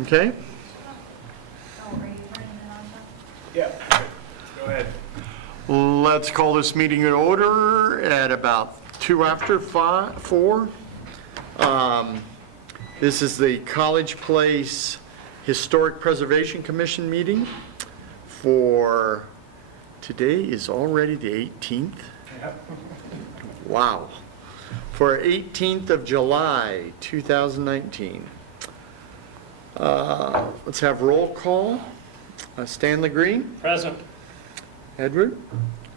Okay. Yeah, go ahead. Let's call this meeting in order at about 4:02. This is the College Place Historic Preservation Commission meeting for, today is already the 18th? Yep. Wow. For 18th of July, 2019. Let's have roll call. Stanley Green? Present. Edward?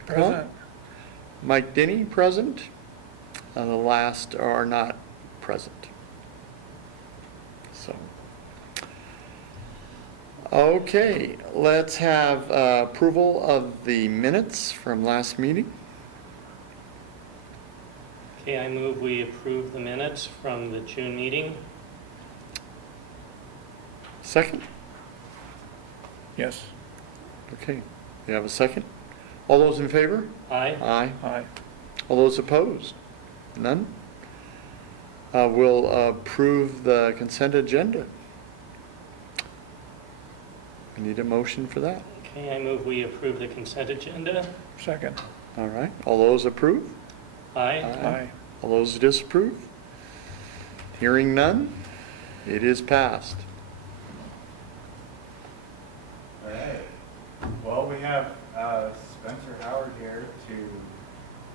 Present. Mike Denny, present. The last are not present. So, okay, let's have approval of the minutes from last meeting. Okay, I move we approve the minutes from the June meeting. Second? Yes. Okay, you have a second? All those in favor? Aye. Aye. Aye. All those opposed? None? We'll approve the consent agenda. We need a motion for that. Okay, I move we approve the consent agenda. Second. All right, all those approve? Aye. Aye. All those disapprove? Hearing none, it is passed. All right. Well, we have Spencer Howard here to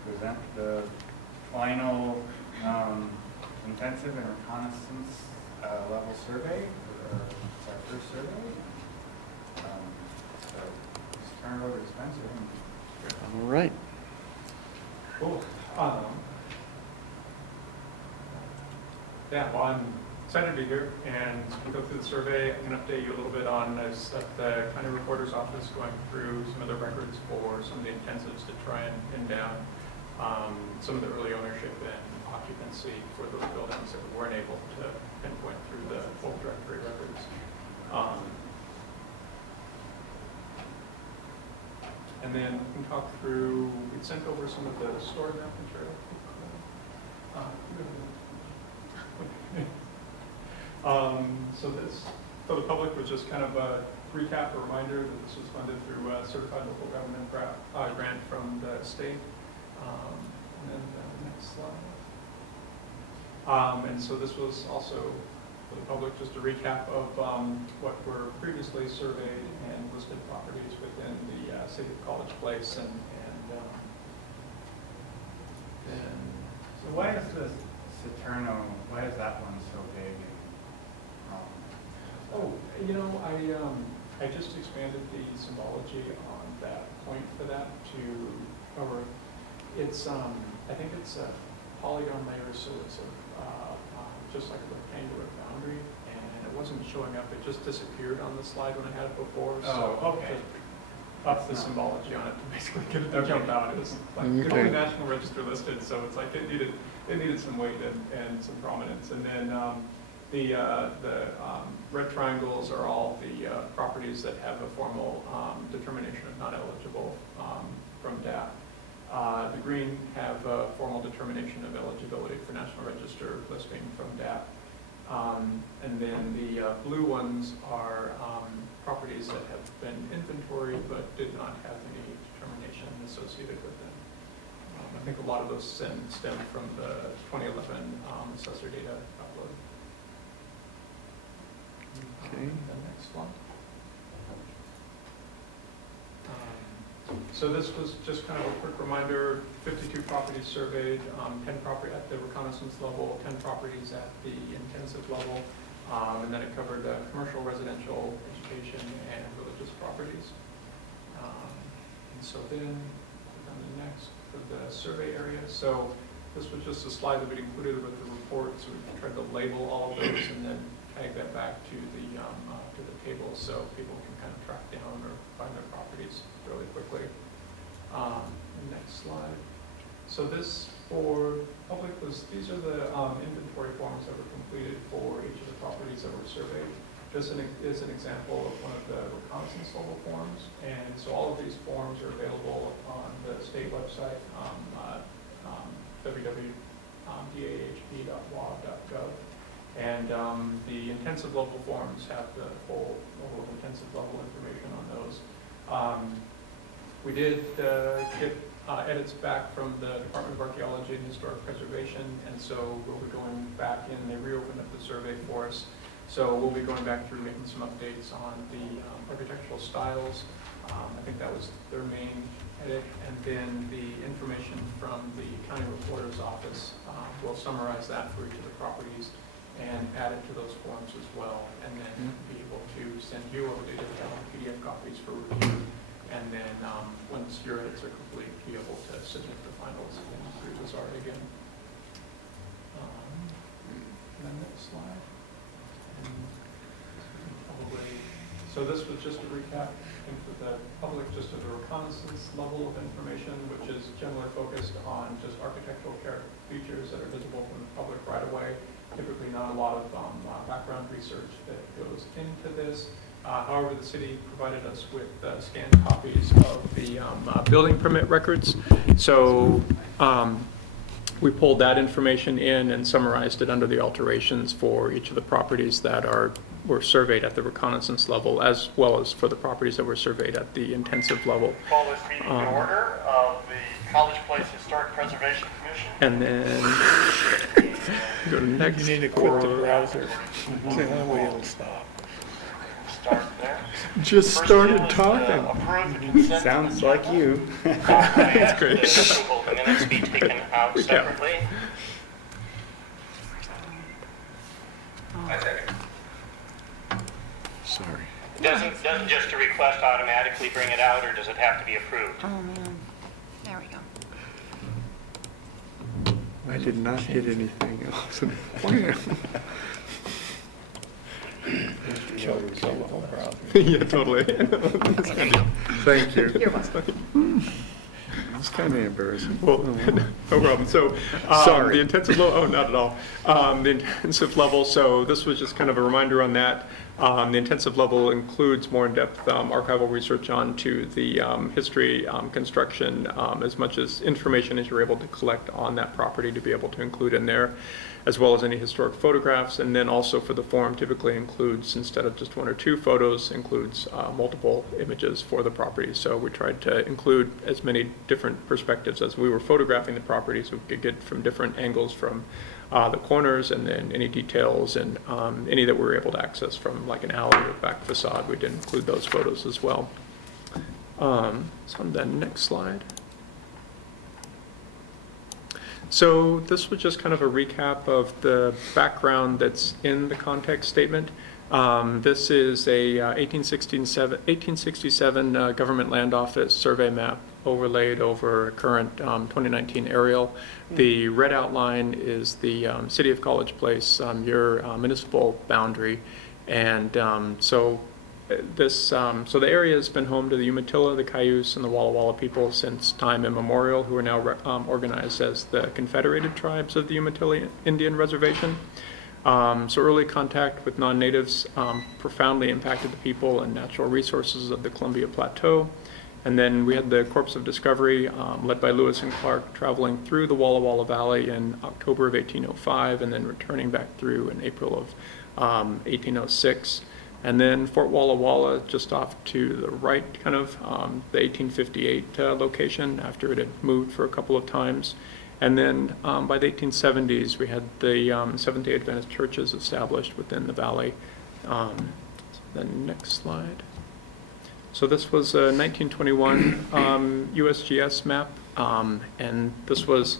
present the final intensive and reconnaissance level survey. It's our first survey. So just turn it over to Spencer. All right. Cool. Yeah, well, I'm excited to be here and go through the survey. I can update you a little bit on this, at the county recorder's office, going through some of the records for some of the intensives to try and pin down some of the early ownership and occupancy for those buildings that we weren't able to pinpoint through the full directory records. And then we can talk through, we sent over some of the story map material. So this, for the public, was just kind of a recap, a reminder that this was funded through a certified local government grant from the state. And then the next slide. And so this was also, for the public, just a recap of what were previously surveyed and listed properties within the city of College Place. And So why is the Saturno, why is that one so big? oh, you know, I just expanded the symbology on that point for that to cover. It's I think it's a polygon layer, so it's just like a rectangular boundary, and it wasn't showing up. It just disappeared on the slide when I had it before. So okay. Up the symbology on it to basically get it to jump out. It was like it's Okay. only National Register listed, so it's like it needed some weight and some prominence. And then the red triangles are all the properties that have a formal determination of not eligible from DAP. The green have a formal determination of eligibility for National Register listing from DAP. And then the blue ones are properties that have been inventoried but did not have any determination associated with them. I think a lot of those stem from the 2011 assessor data upload. Okay. The next one. So this was just kind of a quick reminder, 52 properties surveyed, 10 property at the reconnaissance level, 10 properties at the intensive level, and then it covered commercial, residential, education, and religious properties. And so then, on the next, for the survey area, so this was just a slide that we included with the report, so we tried to label all of those and then tag that back to the table so people can kind of track down or find their properties really quickly. Next slide. So this for public was, these are the inventory forms that were completed for each of the properties that were surveyed. This is an example of one of the reconnaissance level forms, and so all of these forms are available on the state website, www.dahp.wa.gov. And And the intensive level forms have the whole level of intensive level information on those. We did get edits back from the Department of Archaeology and Historic Preservation, and so we'll be going back in. They reopened up the survey for us. So we'll be going back through making some updates on the architectural styles. I think that was their main edit. And then the information from the County Reporter's Office, we'll summarize that for each of the properties and add it to those forms as well. And then be able to send you over the PDF copies for review. And then once your edits are complete, be able to submit the finals through the SART again. And then next slide. So this was just a recap, I think, for the public, just of the reconnaissance level of information, which is generally focused on just architectural features that are visible from the public right away. Typically not a lot of background research that goes into this. However, the city provided us with scanned copies of the building permit records. So we pulled that information in and summarized it under the alterations for each of the properties that were surveyed at the reconnaissance level, as well as for the properties that were surveyed at the intensive level. Call this meeting to order of the College Place Historic Preservation Commission. And then go to next. You need to quit the browser. It's the only way it'll stop. Start there. Just First started deal is to talking. approve the consent Sounds like you. That's great. The approval of the minutes be taken out Yeah. separately. Sorry. Doesn't just a request automatically bring it out, or does it have to be approved? Oh, man. There we go. I did not hit anything else. Kill the whole browser. Yeah, totally. Thank you. You're welcome. It's kind of embarrassing. Well, no problem. So Sorry. the intensive level, not at all. The intensive level, so this was just kind of a reminder on that. The intensive level includes more in-depth archival research onto the history, construction, as much as information as you're able to collect on that property to be able to include in there, as well as any historic photographs. And then also for the form typically includes, instead of just one or two photos, includes multiple images for the property. So we tried to include as many different perspectives as we were photographing the property, so we could get from different angles from the corners, and then any details and any that we were able to access from like an alley or back facade. We did include those photos as well. So on the next slide. So this was just kind of a recap of the background that's in the context statement. This is a 1867 Government Land Office survey map overlaid over a current 2019 aerial. The red outline is the City of College Place, your municipal boundary. And so the area has been home to the Umatilla, the Cayuse, and the Walla Walla people since time immemorial, who are now organized as the Confederated Tribes of the Umatilla Indian Reservation. So early contact with non-natives profoundly impacted the people and natural resources of the Columbia Plateau. And then we had the Corps of Discovery, led by Lewis and Clark, traveling through the Walla Walla Valley in October of 1805, and then returning back through in April of 1806. And then Fort Walla Walla, just off to the right, kind of the 1858 location, after it had moved for a couple of times. And then by the 1870s, we had the Seventh-day Adventist churches established within the valley. The next slide. So this was a 1921 USGS map, and this was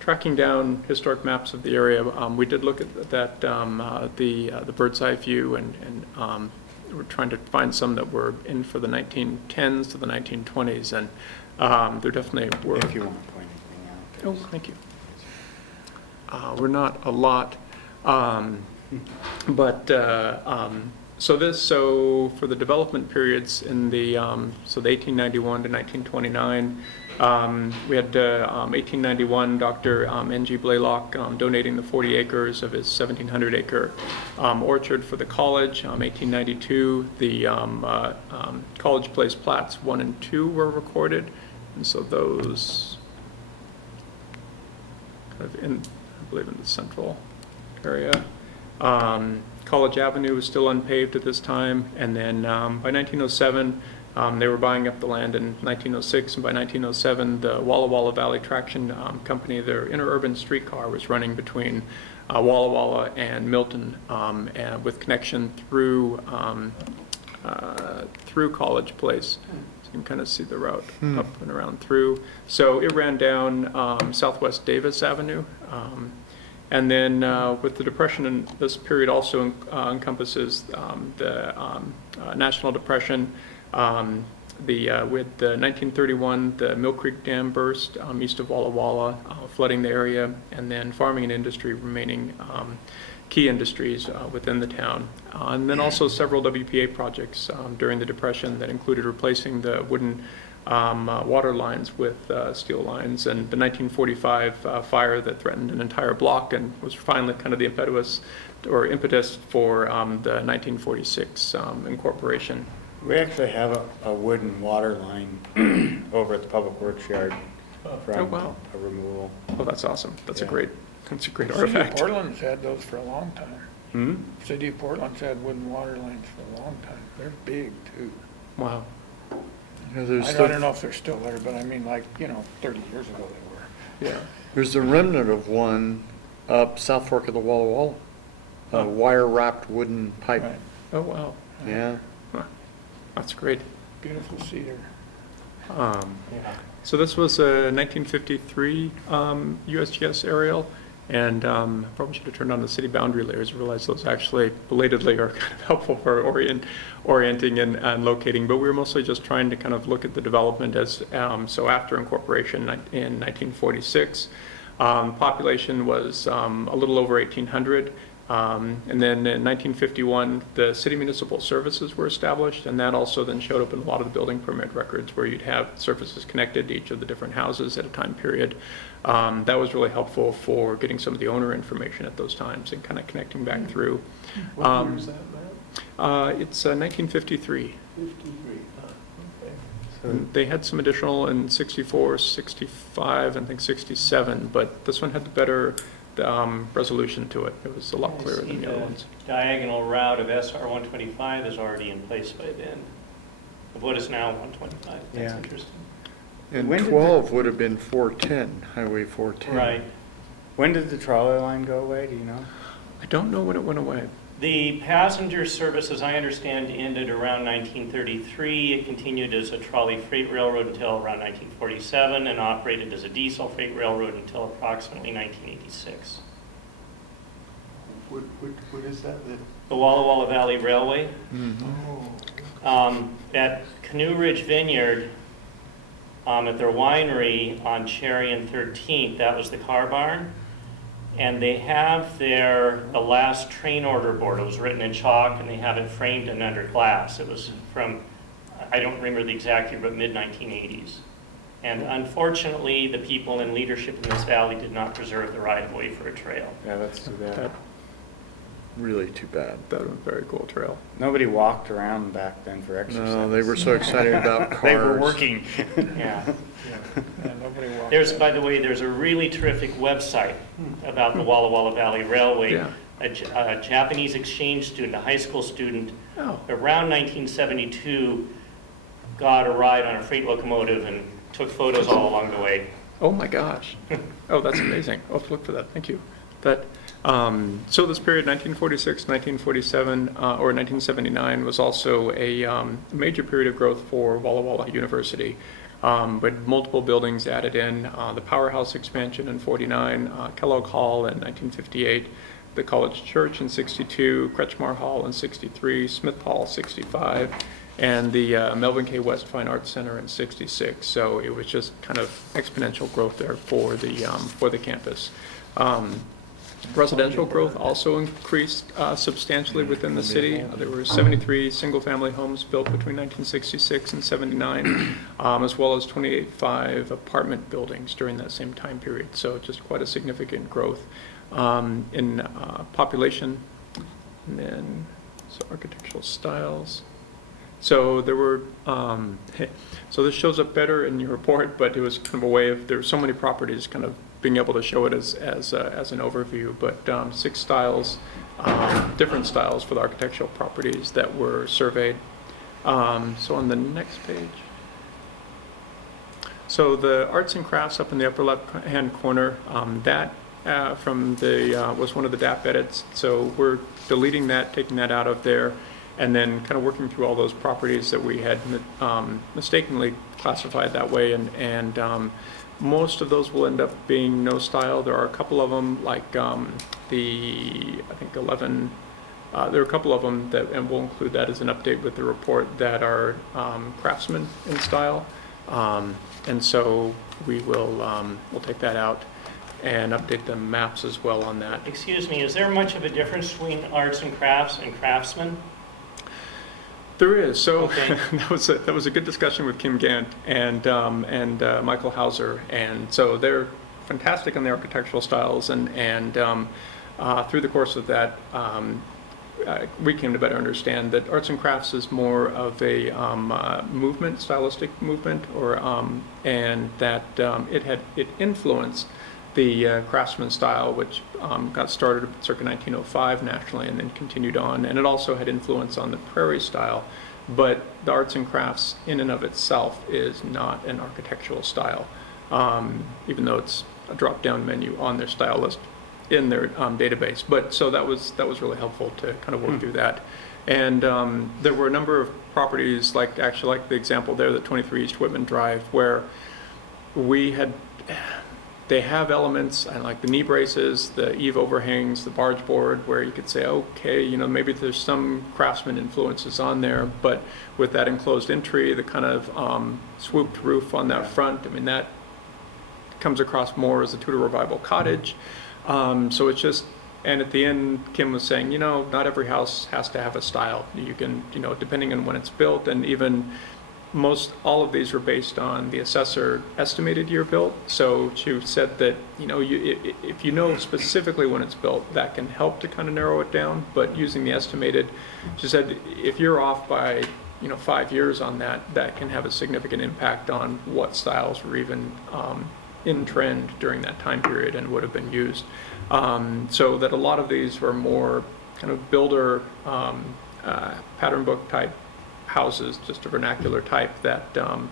tracking down historic maps of the area. We did look at that, the bird's eye view, and we're trying to find some that were in for the 1910s to the 1920s, and there definitely were. If you want to point anything out. Oh, thank you. We're not a lot, but so for the development periods in the so the 1891 to 1929, we had 1891 Dr. N.G. Blaylock donating the 40 acres of his 1,700-acre orchard for the college. 1892, the College Place plats 1 and 2 were recorded, and so those kind of in, I believe, in the central area. College Avenue was still unpaved at this time, and then by 1907, they were buying up the land in 1906, and by 1907, the Walla Walla Valley Traction Company, their interurban streetcar was running between Walla Walla and Milton, and with connection through College Place. So you can kind of see the route up and around through. So it ran down Southwest Davis Avenue. And then with the Depression, and this period also encompasses the National Depression. With the 1931, the Mill Creek Dam burst east of Walla Walla, flooding the area, and then farming and industry remaining key industries within the town. And then also several WPA projects during the Depression that included replacing the wooden water lines with steel lines, and the 1945 fire that threatened an entire block and was finally kind of the impetus for the 1946 incorporation. We actually have a wooden water line over at the Public Works yard from Oh, wow. a removal. Oh, that's awesome. That's Yeah. a great City of artifact. Portland's had those for a long time. Hmm? City of Portland's had wooden water lines for a long time. They're big too. Wow. I don't know if they're still there, but I mean, like, 30 years ago they were. Yeah. There's a remnant of one up South Fork of the Walla Walla, a wire-wrapped wooden pipe. Right. Oh, wow. Yeah. That's great. Beautiful cedar. So this was a 1953 USGS aerial, and probably should have turned on the city boundary layers, realized those actually belatedly are kind of helpful for orienting and locating, but we were mostly just trying to kind of look at the development as, so after incorporation in 1946, population was a little over 1,800. And then in 1951, the city municipal services were established, and that also then showed up in a lot of the building permit records where you'd have services connected to each of the different houses at a time period. That was really helpful for getting some of the owner information at those times and kind of connecting back through. What year is that, Matt? It's 1953. 53. And they had some additional in 64, 65, I think 67, but this one had the better resolution to it. It was a lot clearer than the other ones. Diagonal route of SR 125 is already in place by then, of what is now 125. That's Yeah. interesting. And When did 12 would have been 410, Highway 410. Right. When did the trolley line go away, do you know? I don't know when it went away. The passenger service, as I understand, ended around 1933. It continued as a trolley freight railroad until around 1947 and operated as a diesel freight railroad until approximately 1986. What is that? The Walla Walla Valley Railway. Oh. At Canoe Ridge Vineyard, at their winery on Cherry and 13th, that was the car barn. And they have the last train order board. It was written in chalk, and they have it framed and under glass. It was from, I don't remember the exact year, but mid-1980s. And unfortunately, the people in leadership in this valley did not preserve the right-of-way for a trail. Yeah, that's too bad. That Really too bad. would have been a very cool trail. Nobody walked around back then for exercise. No, they were so excited about cars. They were working. Yeah. Yeah, nobody walked. By the way, there's a really terrific website about the Walla Walla Valley Railway. Yeah. A Japanese exchange student, a high school student, Oh, around 1972, got a ride on a freight locomotive and took photos all along the way. oh my gosh. Oh, that's amazing. I'll have to look for that. Thank you. So this period, 1946, 1947, or 1979, was also a major period of growth for Walla Walla University. But multiple buildings added in, the powerhouse expansion in 49, Kellogg Hall in 1958, the College Church in 62, Kretschmar Hall in 63, Smith Hall 65, and the Melvin K. West Fine Arts Center in 66. So it was just kind of exponential growth there for the campus. Residential growth also increased substantially within the city. There were 73 single-family homes built between 1966 and 79, as well as 28.5 apartment buildings during that same time period. So just quite a significant growth in population. And then, so architectural styles. So there were, so this shows up better in your report, but it was kind of a way of, there were so many properties kind of being able to show it as an overview, but 6 styles different styles for the architectural properties that were surveyed. So on the next page. So the arts and crafts up in the upper left-hand corner, that was one of the DAP edits. So we're deleting that, taking that out of there, and then kind of working through all those properties that we had mistakenly classified that way. And most of those will end up being no style. There are a couple of them, like I think 11. There are a couple of them that, and we'll include that as an update with the report, that are craftsman in style. And so we'll take that out and update the maps as well on that. Excuse me, is there much of a difference between arts and crafts and craftsmen? There is. So Okay. that was a good discussion with Kim Gant and Michael Hauser, and so they're fantastic on the architectural styles, and through the course of that, we came to better understand that arts and crafts is more of a movement, stylistic movement, and that it influenced the craftsman style, which got started circa 1905 nationally and then continued on, and it also had influence on the prairie style. But the arts and crafts in and of itself is not an architectural style, even though it's a drop-down menu on their style list in their database. But so that was really helpful to kind of work through that. And there were a number of properties, like the example there, the 23 East Whitman Drive, where they have elements, and like the knee braces, the eave overhangs, the barge board, where you could say, okay, maybe there's some craftsman influences on there, but with that enclosed entry, the kind of swooped roof on that front, I mean, that comes across more as a Tudor Revival cottage. So it's just, and at the end, Kim was saying, not every house has to have a style. You can, depending on when it's built, and even all of these were based on the assessor estimated year built. So she said that, if you know specifically when it's built, that can help to kind of narrow it down. But using the estimated, she said, if you're off by, 5 years on that, that can have a significant impact on what styles were even in trend during that time period and would have been used. So that a lot of these were more kind of builder pattern book type houses, just a vernacular type that don't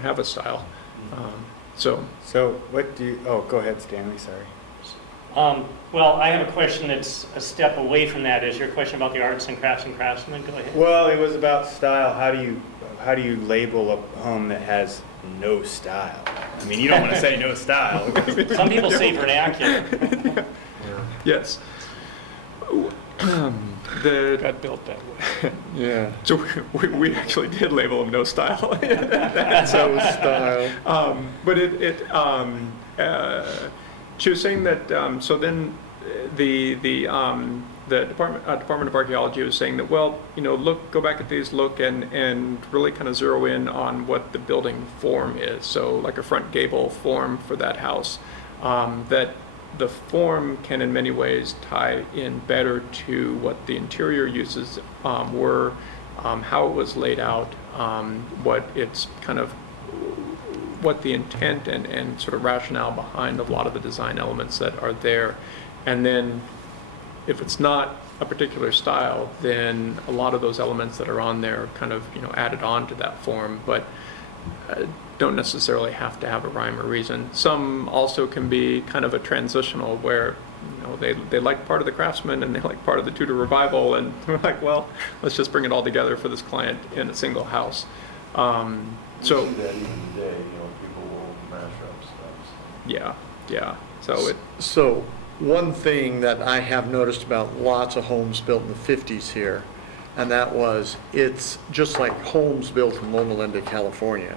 have a style. So what do you, go ahead, Stanley, sorry. Well, I have a question that's a step away from that. Is your question about the arts and craftsmen? Go ahead. Well, it was about style. How do you label a home that has no style? I mean, you don't want to say no style. Some people say vernacular. yes. Got built that way. Yeah. So we actually did label them no style. No style. But she was saying that, so then the Department of Archaeology was saying that, go back at these, look and really kind of zero in on what the building form is. So like a front gable form for that house, that the form can in many ways tie in better to what the interior uses were, how it was laid out, what the intent and sort of rationale behind a lot of the design elements that are there. And then if it's not a particular style, then a lot of those elements that are on there kind of added on to that form, but don't necessarily have to have a rhyme or reason. Some also can be kind of a transitional where they like part of the craftsman and they like part of the Tudor Revival, and we're like, well, let's just bring it all together for this client in a single house. So that even today, people will mash up stuff. Yeah. So one thing that I have noticed about lots of homes built in the 50s here, and that was, it's just like homes built in Loma Linda, California,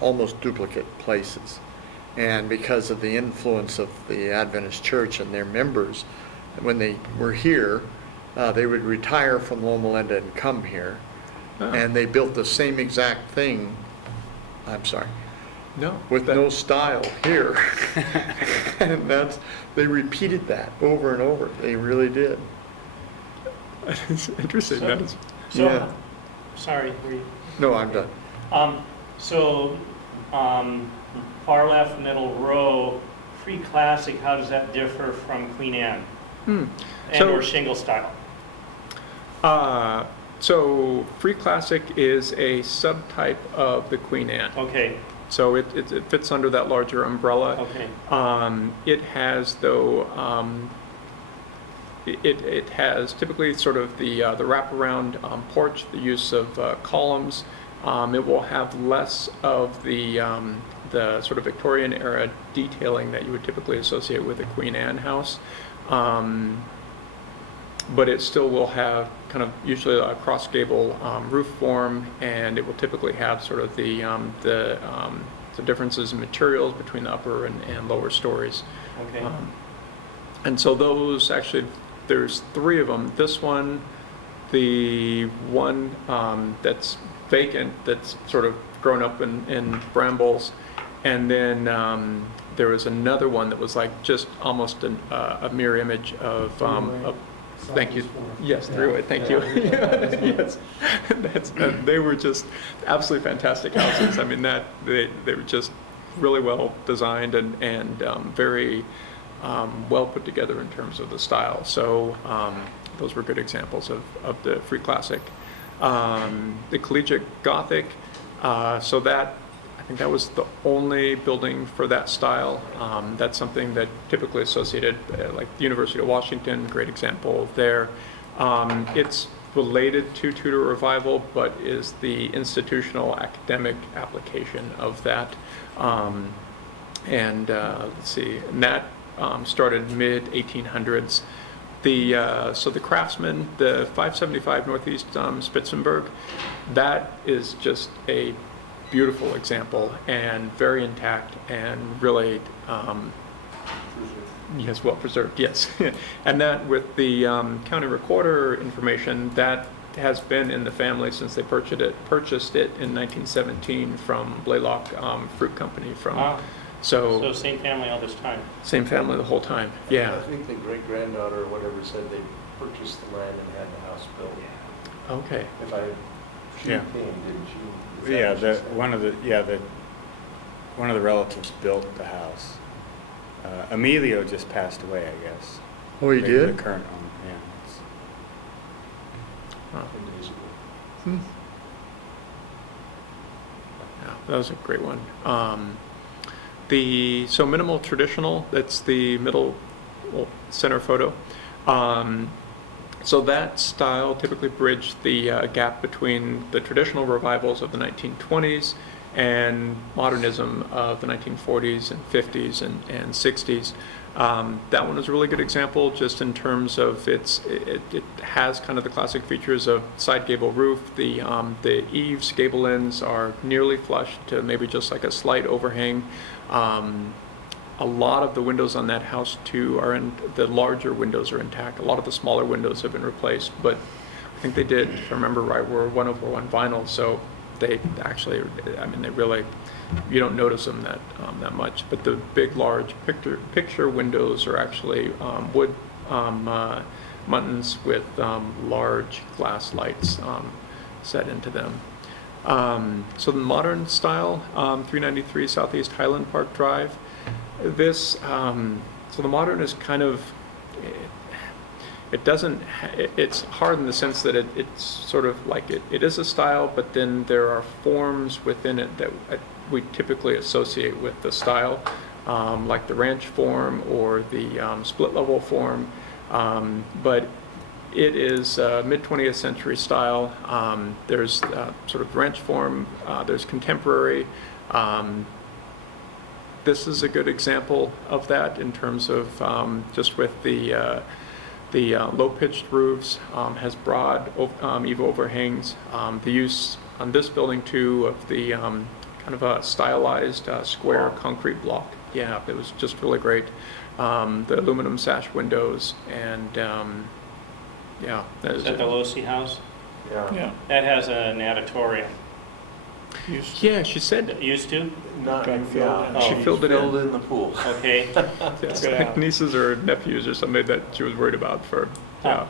almost duplicate places. And because of the influence of the Adventist Church and their members, when they were here, they would retire from Loma Linda and come here. Oh. And they built the same exact thing, with that- no style here. And they repeated that over and over. They really did. It's interesting. Yeah. Sorry. No, I'm done. Far left middle row, pre-classic, how does that differ from Queen Anne? And or shingle style? So Free Classic is a subtype of the Queen Anne. Okay, So it fits under that larger umbrella. okay. It has, though, it has typically sort of the wraparound porch, the use of columns. It will have less of the sort of Victorian era detailing that you would typically associate with a Queen Anne house. But it still will have kind of usually a cross gable roof form, and it will typically have sort of the differences in materials between the upper and lower stories. Okay. And so those actually, there's 3 of them. This one, the one that's vacant, that's sort of grown up in brambles, and then there was another one that was like just almost a mirror image of thank you. Yes, three-way. Thank you. Yes, they were just absolutely fantastic houses. I mean, they were just really well designed and very well put together in terms of the style. So those were good examples of the Free Classic. The Collegiate Gothic. So that, I think that was the only building for that style. That's something that typically associated, like the University of Washington, great example there. It's related to Tudor Revival, but is the institutional academic application of that. Let's see, and that started mid-1800s. So the Craftsman, the 575 Northeast Spitzenberg, that is just a beautiful example and very intact and really, yes, well preserved, yes. And that with the county recorder information, that has been in the family since they purchased it in 1917 from Blaylock Fruit Company from. So same family all this time? Same family the whole time, yeah. I think the great-granddaughter or whatever said they purchased the land and had the house built. Okay. She came, didn't she? Is that Yeah, what she said? one of the relatives built the house. Emilio just passed away, I guess. Oh, he Maybe did? The current owner, yeah. 10 days ago. Yeah, that was a great one. So minimal traditional, that's the middle center photo. So that style typically bridged the gap between the traditional revivals of the 1920s and modernism of the 1940s and 50s and 60s. That one is a really good example just in terms of it has kind of the classic features of side gable roof. The eaves, gable ends are nearly flush to maybe just like a slight overhang. A lot of the windows on that house too the larger windows are intact. A lot of the smaller windows have been replaced, but I think they did, if I remember right, were 1/1 vinyl, so they actually, I mean, they really, you don't notice them that much. But the big, large picture windows are actually wood muntins with large glass lights set into them. So the modern style, 393 Southeast Highland Park Drive. This, so the modern is kind of, it's hard in the sense that it's sort of like it is a style, but then there are forms within it that we typically associate with the style, like the ranch form or the split level form, but it is mid-20th century style. There's sort of ranch form, there's contemporary. This is a good example of that in terms of just with the low-pitched roofs, has broad eave overhangs. The use on this building too of the kind of a stylized square concrete block. Yeah, it was just really great. The aluminum sash windows and yeah. Is that the Losi house? Yeah. That has an auditorium. Yeah, she said Used to? Not, Got filled in. she filled it in. in the pool. Okay. Yes, Good like out. nieces or nephews or something that she was worried about for, yeah.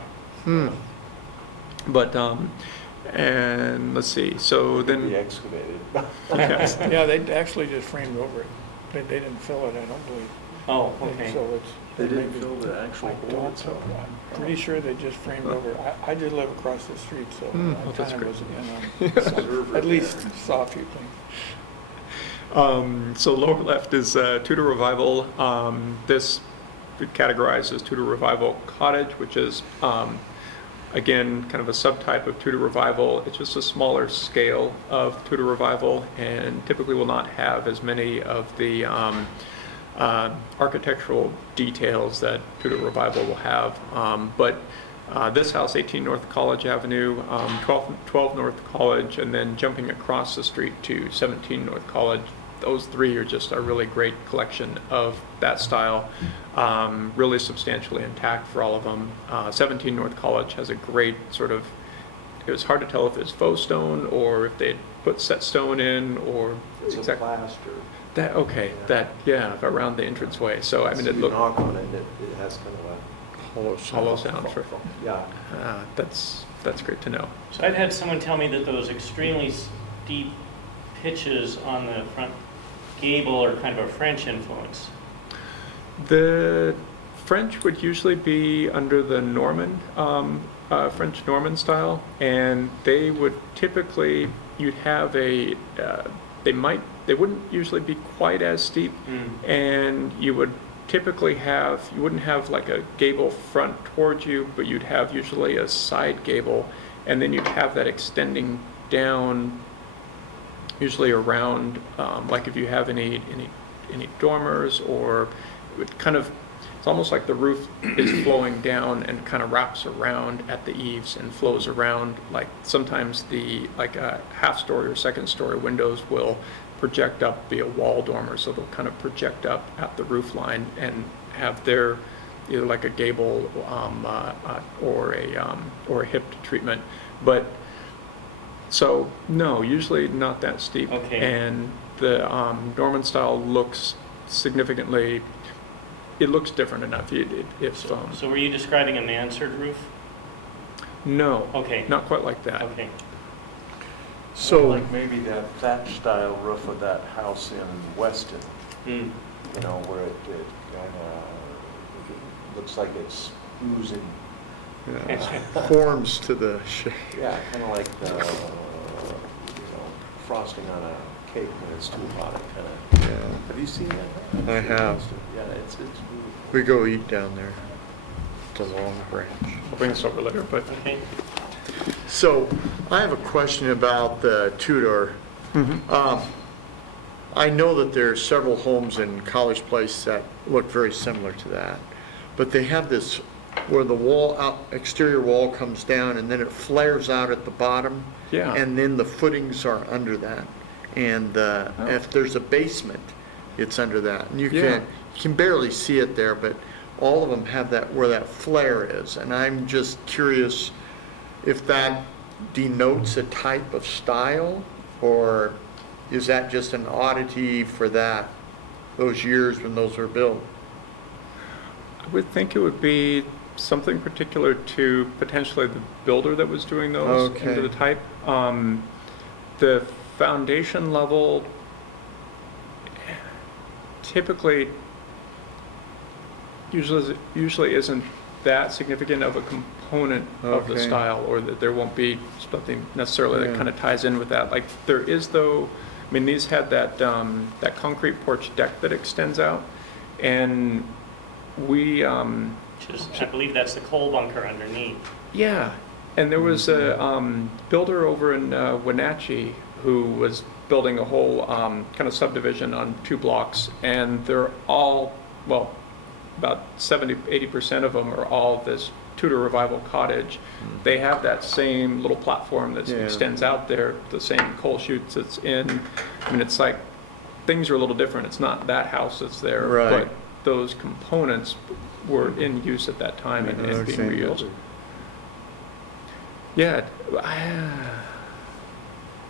But, and let's see, so Be then, excavated. okay. Yeah, they actually just framed over it. They didn't fill it, I don't believe. Oh, okay. So it's They didn't fill the actual I hole thought so. itself? I'm pretty sure they just framed over. I did live across the street, so Oh, I that's kind of great. was, at least saw a few things. So lower left is Tudor Revival. This we categorize as Tudor Revival Cottage, which is, again, kind of a subtype of Tudor Revival. It's just a smaller scale of Tudor Revival and typically will not have as many of the architectural details that Tudor Revival will have. But this house, 18 North College Avenue, 12 North College, and then jumping across the street to 17 North College. Those three are just a really great collection of that style, really substantially intact for all of them. 17 North College has a great sort of, it was hard to tell if it's faux stone or if they put set stone in or It's a plaster. that, okay, Yeah. that, yeah, around the entranceway. So, I mean, it You looked knock on it, and it has kind of hollow sound for, a, yeah. that's great to know. So I've had someone tell me that those extremely steep pitches on the front gable are kind of a French influence. The French would usually be under the Norman, French Norman style, and they would typically, you'd have a, they wouldn't usually be quite as steep, and you would typically have, you wouldn't have like a gable front towards you, but you'd have usually a side gable, and then you'd have that extending down, usually around, like if you have any dormers, or it would kind of, it's almost like the roof is flowing down and kind of wraps around at the eaves and flows around. Like sometimes the half story or second story windows will project up via wall dormer, so they'll kind of project up at the roof line and have their either like a gable or a hip treatment. But so no, usually not that steep. Okay. And the Norman style looks significantly, it looks different enough. So were you describing a mansard roof? No, Okay. not quite like that. Okay. So, Like maybe that thatch style roof of that house in Weston, Hmm. you know, where it kind of looks like it's oozing. forms to the shape. Yeah, kind of like the, frosting on a cake when it's too hot. It kind of. Yeah. Have you seen that? I have. Yeah, it's beautiful. We go eat down there. It's a long branch. I'll bring this over later, but Okay. So I have a question about the Tudor. I know that there are several homes in College Place that look very similar to that, but they have this where the exterior wall comes down and then it flares out at the bottom. Yeah. And then the footings are under that. And if there's a basement, it's under that. And you can barely see it there, but all of them have that where that flare is. And I'm just curious if that denotes a type of style, or is that just an oddity for those years when those were built? I would think it would be something particular to potentially the builder that was doing those Okay. into the type. The foundation level typically usually isn't that significant of a component of the Okay. style, or that there won't be something necessarily that Yeah. kind of ties in with that. Like there is though, I mean, these had that that concrete porch deck that extends out, and we I believe that's the coal bunker underneath. yeah, and there was a builder over in Wenatchee who was building a whole kind of subdivision on 2 blocks, and they're all, well, about 70-80% of them are all this Tudor Revival cottage. They have that same little platform that Yeah. extends out there, the same coal chutes that's in. I mean, it's like things are a little different. It's not that house that's there, Right. but those components were in use at that time and being Okay. reused. Yeah,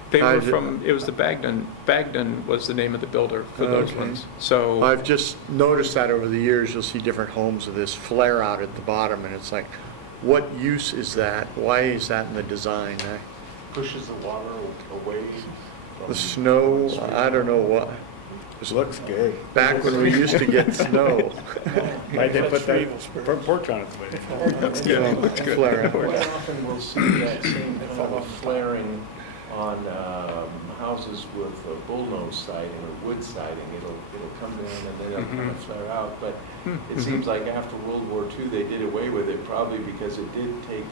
they were from, it was the Bagdon was the name of the builder for those Okay. ones. So, I've just noticed that over the years, you'll see different homes with this flare out at the bottom, and it's like, what use is that? Why is that in the design? Pushes the water away from The snow, I don't know what. It looks good. Back when we used to get snow. I did put that Evil spirits. front porch on its way. Looks good, looks good. Flare out. Quite often we'll see that same kind of flaring on houses with a bullnose siding or wood siding. It'll come in and then it'll kind of flare out. But it seems like after World War II, they did away with it, probably because it did take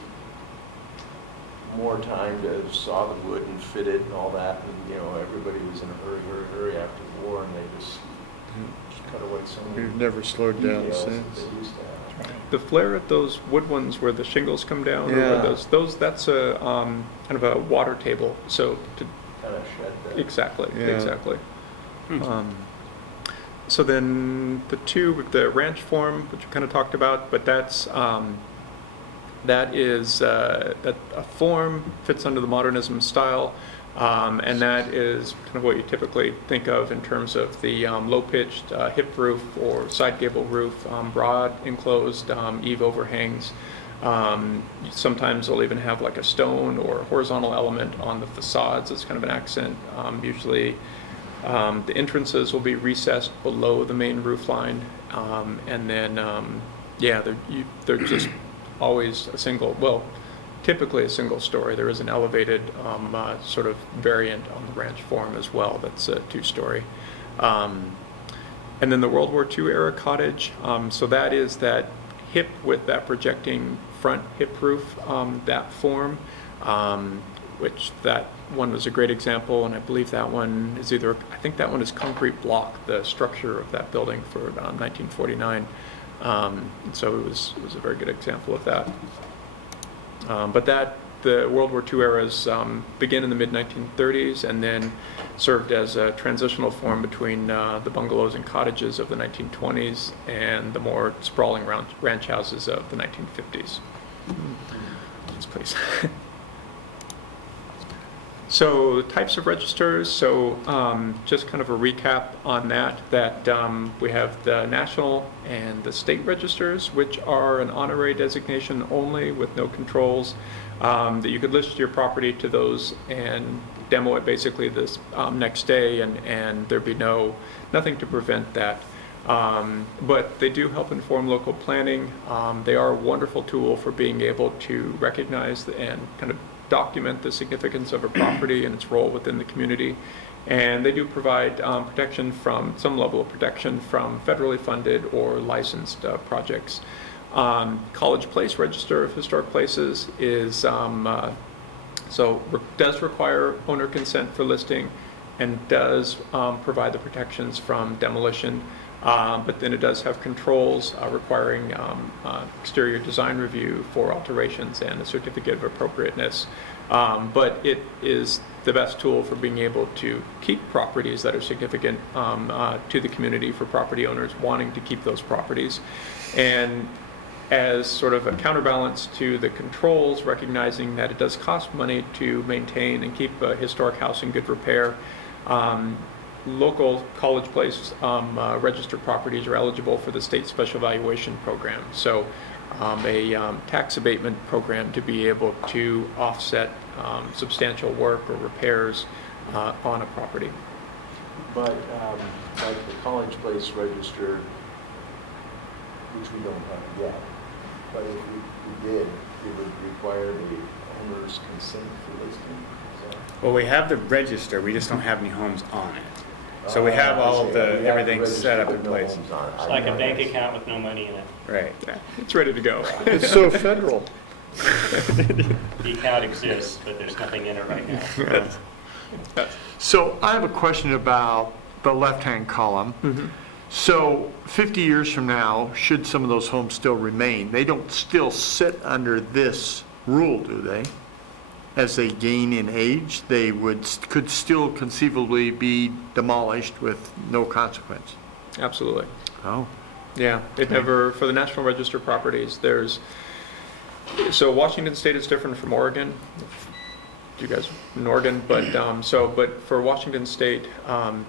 more time to saw the wood and fit it and all that. And, everybody was in a hurry after the war, and they just cut away so many We've never slowed down details that since. they used to have. The flare at those wood ones where the shingles come down, or where Yeah. those that's a kind of a water table. So to, Kind of shed that. exactly, Yeah. exactly. So then the two with the ranch form, which we kind of talked about, but that is that a form fits under the modernism style, and that is kind of what you typically think of in terms of the low-pitched hip roof or side gable roof, broad enclosed eave overhangs. Sometimes they'll even have like a stone or horizontal element on the facades as kind of an accent. Usually the entrances will be recessed below the main roof line, and then they're just always a single, well, typically a single story. There is an elevated sort of variant on the ranch form as well that's a two-story. And then the World War II era cottage, so that is that hip with that projecting front hip roof, that form, which that one was a great example, and I believe that one is I think that one is concrete block, the structure of that building for 1949. So it was a very good example of that. But the World War II eras began in the mid-1930s and then served as a transitional form between the bungalows and cottages of the 1920s and the more sprawling ranch houses of the 1950s. Yes, please. So types of registers, so just kind of a recap on that we have the national and the state registers, which are an honorary designation only with no controls, that you could list your property to those and demo it basically this next day, and there'd be nothing to prevent that. But they do help inform local planning. They are a wonderful tool for being able to recognize and kind of document the significance of a property and its role within the community. And they do provide protection from some level of protection from federally funded or licensed projects. College Place Register of Historic Places is does require owner consent for listing and does provide the protections from demolition. But then it does have controls requiring exterior design review for alterations and a certificate of appropriateness. But it is the best tool for being able to keep properties that are significant to the community for property owners wanting to keep those properties. And as sort of a counterbalance to the controls, recognizing that it does cost money to maintain and keep a historic house in good repair, local College Place registered properties are eligible for the state special valuation program. So a tax abatement program to be able to offset substantial work or repairs on a property. But like the College Place Register, which we don't have yet, but if we did, it would require the owner's consent for listing. Well, we have the register, we just don't have any homes on it. So we have all of the, everything set up in place. It's like a bank account with no money in it. Right. Yeah, it's ready to go. It's so federal. The account exists, but there's nothing in it right now. So I have a question about the left-hand column. So 50 years from now, should some of those homes still remain, they don't still sit under this rule, do they? As they gain in age, they could still conceivably be demolished with no consequence. Absolutely. Oh. Yeah, it never, for the National Register properties, so Washington State is different from Oregon. You guys in Oregon, but but for Washington State,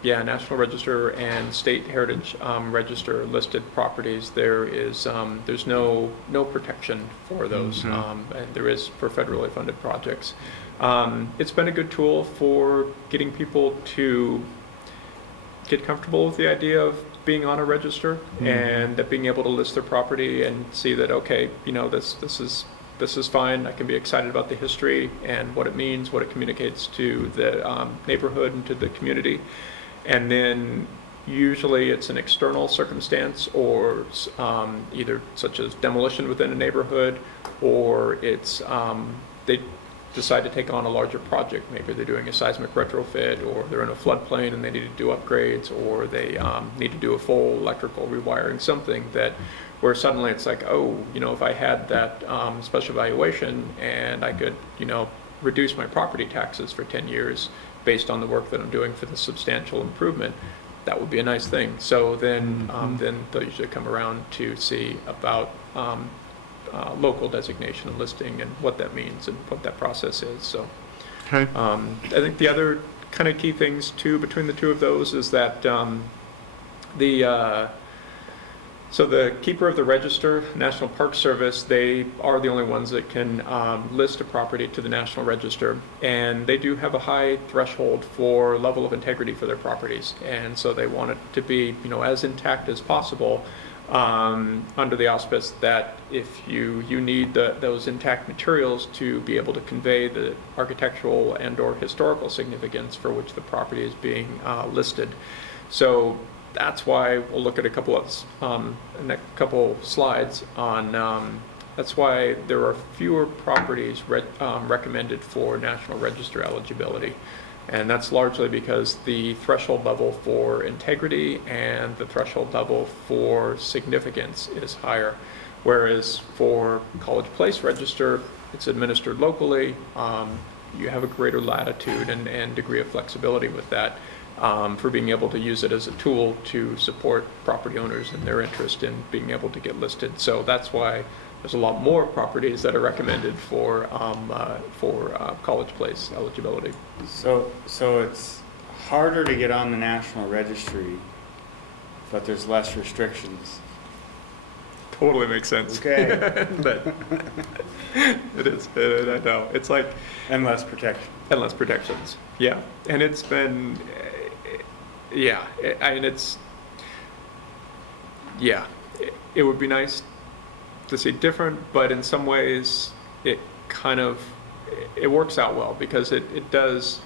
National Register and State Heritage Register listed properties, there's no protection for those, and there is for federally funded projects. It's been a good tool for getting people to get comfortable with the idea of being on a register and that being able to list their property and see that, okay, you know, this is fine. I can be excited about the history and what it means, what it communicates to the neighborhood and to the community. And then usually it's an external circumstance or either such as demolition within a neighborhood, or it's they decide to take on a larger project. Maybe they're doing a seismic retrofit, or they're in a floodplain and they need to do upgrades, or they need to do a full electrical rewiring, something that where suddenly it's like, oh, you know, if I had that special valuation and I could, you know, reduce my property taxes for 10 years based on the work that I'm doing for the substantial improvement, that would be a nice thing. So then, then they'll usually come around to see about local designation and listing and what that means and what that process is. So Okay. I think the other kind of key things too between the two of those is that so the keeper of the register, National Park Service, they are the only ones that can list a property to the National Register, and they do have a high threshold for level of integrity for their properties, and so they want it to be, you know, as intact as possible, under the auspice that if you need those intact materials to be able to convey the architectural and or historical significance for which the property is being listed. So that's why we'll look at a couple of slides on. That's why there are fewer properties recommended for National Register eligibility, and that's largely because the threshold level for integrity and the threshold level for significance is higher. Whereas for College Place Register, it's administered locally. You have a greater latitude and degree of flexibility with that. For being able to use it as a tool to support property owners and their interest in being able to get listed. So that's why there's a lot more properties that are recommended for College Place eligibility. So it's harder to get on the National Registry, but there's less restrictions. Totally makes sense. Okay. But it is. I know. It's like And less protection. endless protections. Yeah, and it's been. Yeah, it would be nice to see different, but in some ways it works out well because it does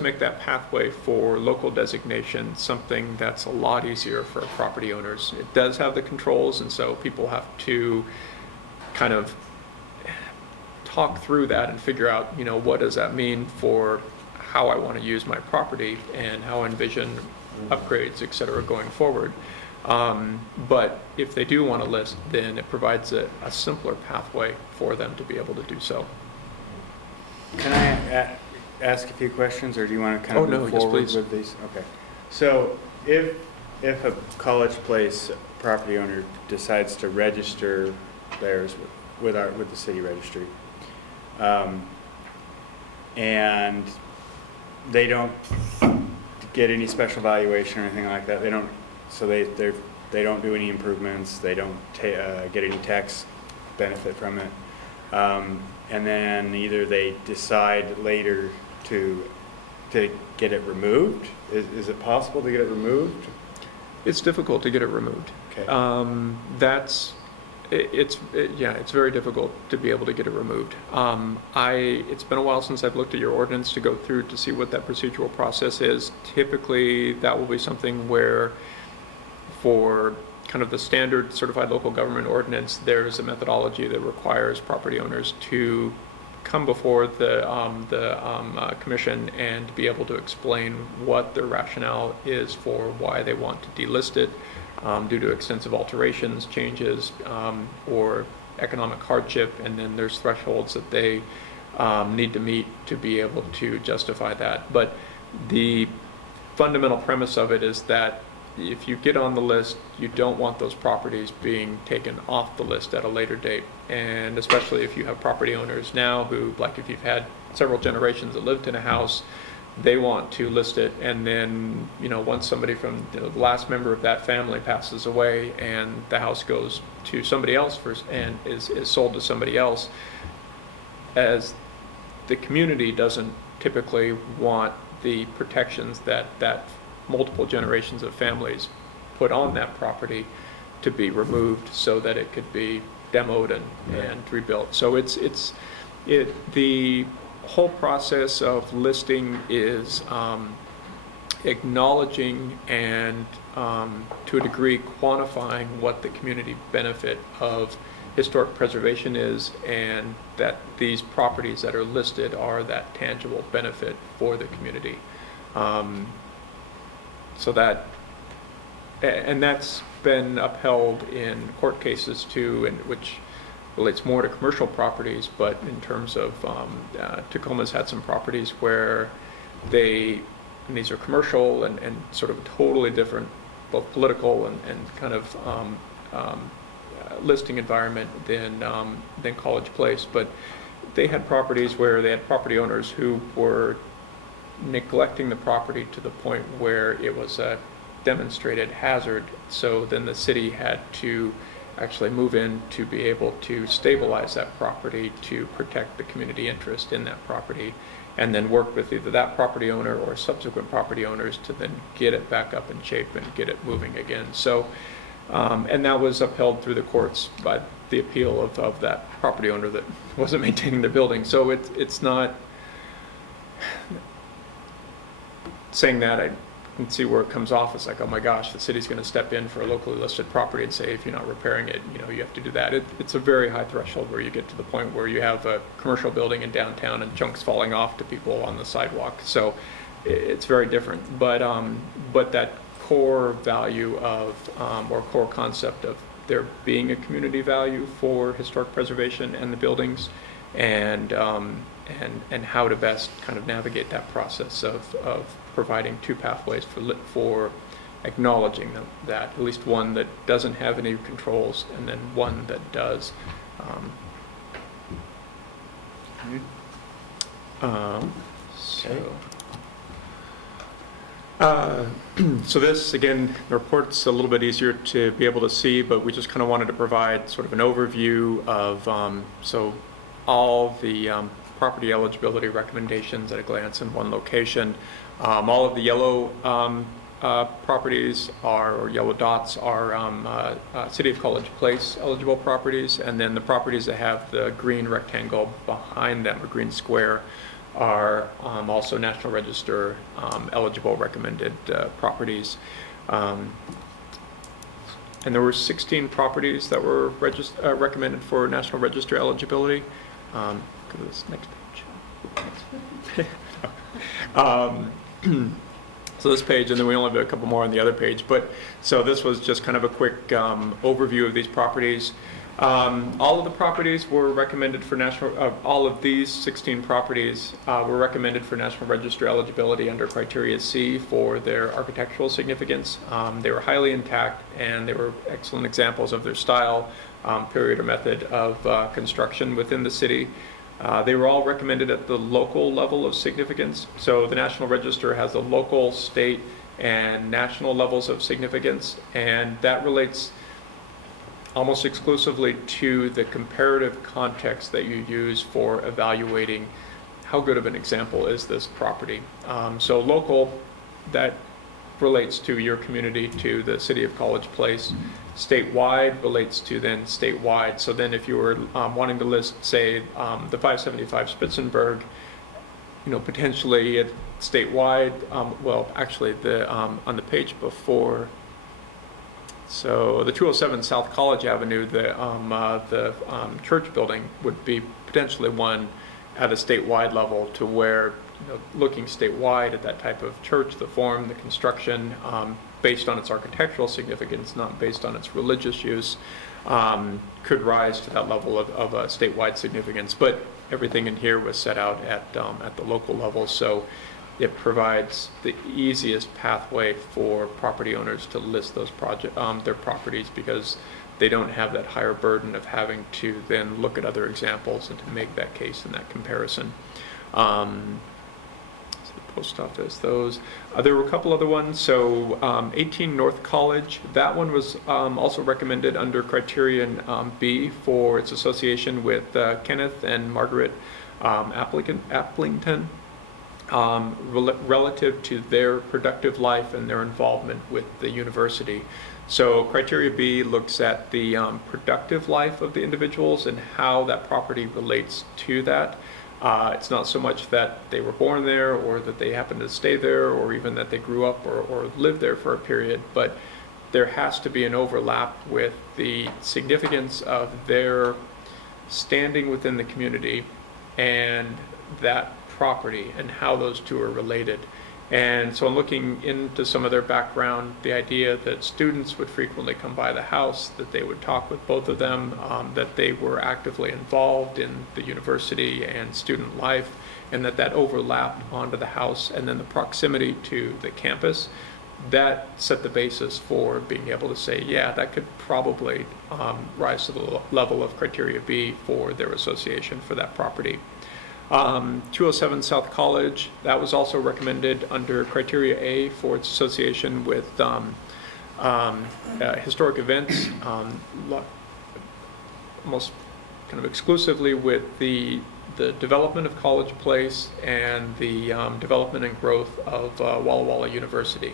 make that pathway for local designation something that's a lot easier for property owners. It does have the controls, and so people have to kind of talk through that and figure out, you know, what does that mean for how I want to use my property and how I envision upgrades, et cetera, going forward. But if they do want to list, then it provides a simpler pathway for them to be able to do so. Can I ask a few questions, or do you want to kind of move forward with these? Okay. So if a College Place property owner decides to register theirs with the city registry, and they don't get any special valuation or anything like that, they don't do any improvements, they don't get any tax benefit from it, and then either they decide later to get it removed. Is it possible to get it removed? It's difficult to get it removed. Okay. It's very difficult to be able to get it removed. It's been a while since I've looked at your ordinance to go through to see what that procedural process is. Typically, that will be something where, for kind of the standard certified local government ordinance, there's a methodology that requires property owners to come before the commission and be able to explain what their rationale is for why they want to delist it. Due to extensive alterations, changes, or economic hardship, and then there's thresholds that they need to meet to be able to justify that. But the fundamental premise of it is that if you get on the list, you don't want those properties being taken off the list at a later date. And especially if you have property owners now who, like if you've had several generations that lived in a house, they want to list it, and then, you know, once somebody from the last member of that family passes away and the house goes to somebody else and is sold to somebody else, as the community doesn't typically want the protections that multiple generations of families put on that property to be removed so that it could be demoed and rebuilt. So the whole process of listing is acknowledging and to a degree quantifying what the community benefit of historic preservation is, and that these properties that are listed are that tangible benefit for the community. So that, and that's been upheld in court cases too, and which relates more to commercial properties, but in terms of Tacoma's had some properties where and these are commercial and sort of totally different, both political and kind of listing environment than College Place, but they had properties where they had property owners who were neglecting the property to the point where it was a demonstrated hazard. So then the city had to actually move in to be able to stabilize that property to protect the community interest in that property, and then work with either that property owner or subsequent property owners to then get it back up in shape and get it moving again. So, and that was upheld through the courts by the appeal of that property owner that wasn't maintaining the building. So it's not, saying that, I can see where it comes off as like, oh my gosh, the city's going to step in for a locally listed property and say, if you're not repairing it, you have to do that. It's a very high threshold where you get to the point where you have a commercial building in downtown and chunks falling off to people on the sidewalk. So it's very different. But that core value of, or core concept of there being a community value for historic preservation and the buildings, and how to best kind of navigate that process of providing two pathways for acknowledging that, at least one that doesn't have any controls and then one that does. So this, again, the report's a little bit easier to be able to see, but we just kind of wanted to provide sort of an overview of, so all the property eligibility recommendations at a glance in one location. All of the yellow properties or yellow dots are City of College Place eligible properties, and then the properties that have the green rectangle behind them, or green square, are also National Register eligible recommended properties. And there were 16 properties that were recommended for National Register eligibility. Go to this next page. So this page, and then we only have a couple more on the other page. But so this was just kind of a quick overview of these properties. All of the properties were recommended for all of these 16 properties were recommended for National Register eligibility under criteria C for their architectural significance. They were highly intact, and they were excellent examples of their style, period, or method of construction within the city. They were all recommended at the local level of significance. So the National Register has the local, state, and national levels of significance, and that relates almost exclusively to the comparative context that you use for evaluating how good of an example is this property. So local, that relates to your community, to the City of College Place. Statewide relates to then statewide. So then if you were wanting to list, say, the 575 Spitzenberg, potentially at statewide, well, actually on the page before, so the 207 South College Avenue, the church building would be potentially one at a statewide level, to where, looking statewide at that type of church, the form, the construction, based on its architectural significance, not based on its religious use, could rise to that level of a statewide significance. But everything in here was set out at the local level, so it provides the easiest pathway for property owners to list those their properties, because they don't have that higher burden of having to then look at other examples and to make that case and that comparison. Post office, those. There were a couple other ones. So 18 North College, that one was also recommended under criterion B for its association with Kenneth and Margaret Applington. relative to their productive life and their involvement with the university. So criteria B looks at the productive life of the individuals and how that property relates to that. It's not so much that they were born there or that they happen to stay there or even that they grew up or lived there for a period, but there has to be an overlap with the significance of their standing within the community and that property and how those two are related. And so I'm looking into some of their background, the idea that students would frequently come by the house, that they would talk with both of them, that they were actively involved in the university and student life, and that overlapped onto the house, and then the proximity to the campus. That set the basis for being able to say, yeah, that could probably rise to the level of criteria B for their association for that property. 207 South College, that was also recommended under criteria A for its association with historic events, almost kind of exclusively with the development of College Place and the development and growth of Walla Walla University.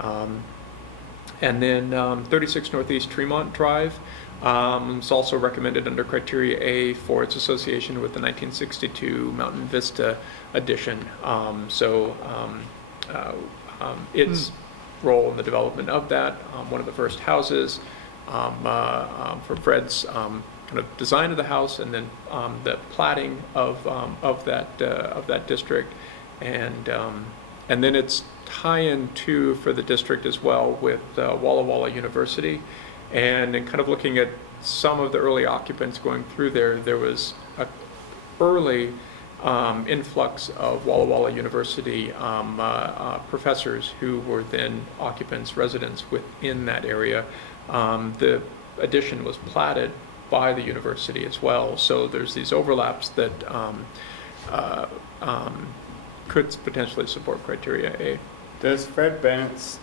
And then 36 Northeast Tremont Drive, it's also recommended under criteria A for its association with the 1962 Mountain Vista addition. Its role in the development of that, one of the first houses for Fred's kind of design of the house, and then the platting of that district, and then its tie-in too for the district as well with Walla Walla University. And in kind of looking at some of the early occupants going through there was a early influx of Walla Walla University professors who were then occupants, residents within that area. The addition was platted by the university as well, so there's these overlaps that could potentially support criteria A. Does Fred Bennett's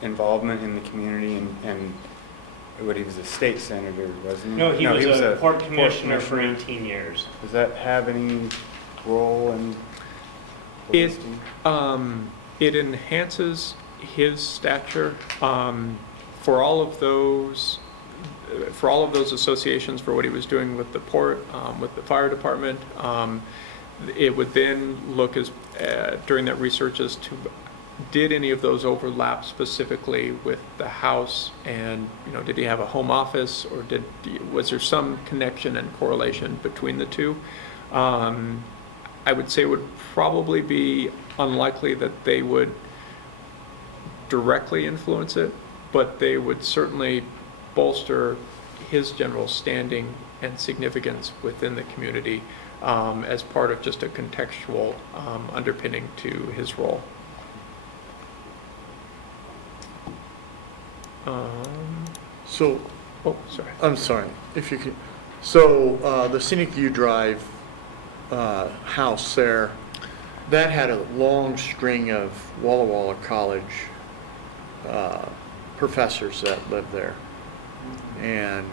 involvement in the community and what, he was a state senator, wasn't he? No, he was a port commissioner for commissioner. 18 years. Does that have any role in It enhances his stature for all of those associations, for what he was doing with the port, with the fire department. It would then look as during that research as to did any of those overlap specifically with the house, and did he have a home office, or was there some connection and correlation between the two? I would say it would probably be unlikely that they would directly influence it, but they would certainly bolster his general standing and significance within the community as part of just a contextual underpinning to his role. So, Sorry. I'm sorry, if you could, so the Scenic View Drive house there, that had a long string of Walla Walla College professors that lived there. And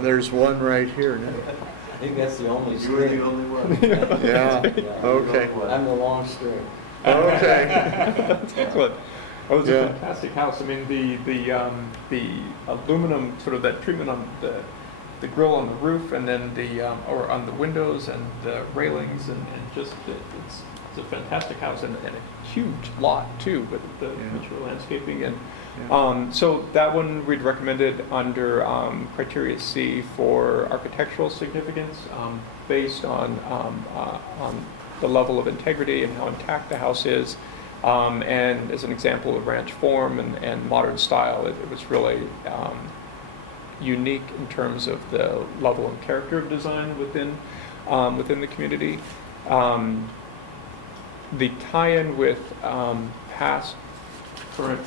there's one right here now. I think that's the only You were the string. only one. Yeah, okay. I'm the long string. Okay. Excellent. Oh, it was Yeah. a fantastic house. I mean, the aluminum, sort of that treatment on the grill on the roof, and then or on the windows and the railings, and just it's a fantastic house, and a huge lot too, with the mature landscaping. And so that one we'd recommended under criteria C for architectural significance, based on the level of integrity and how intact the house is. And as an example of ranch form and modern style, it was really unique in terms of the level and character of design within the community. The tie-in with past, current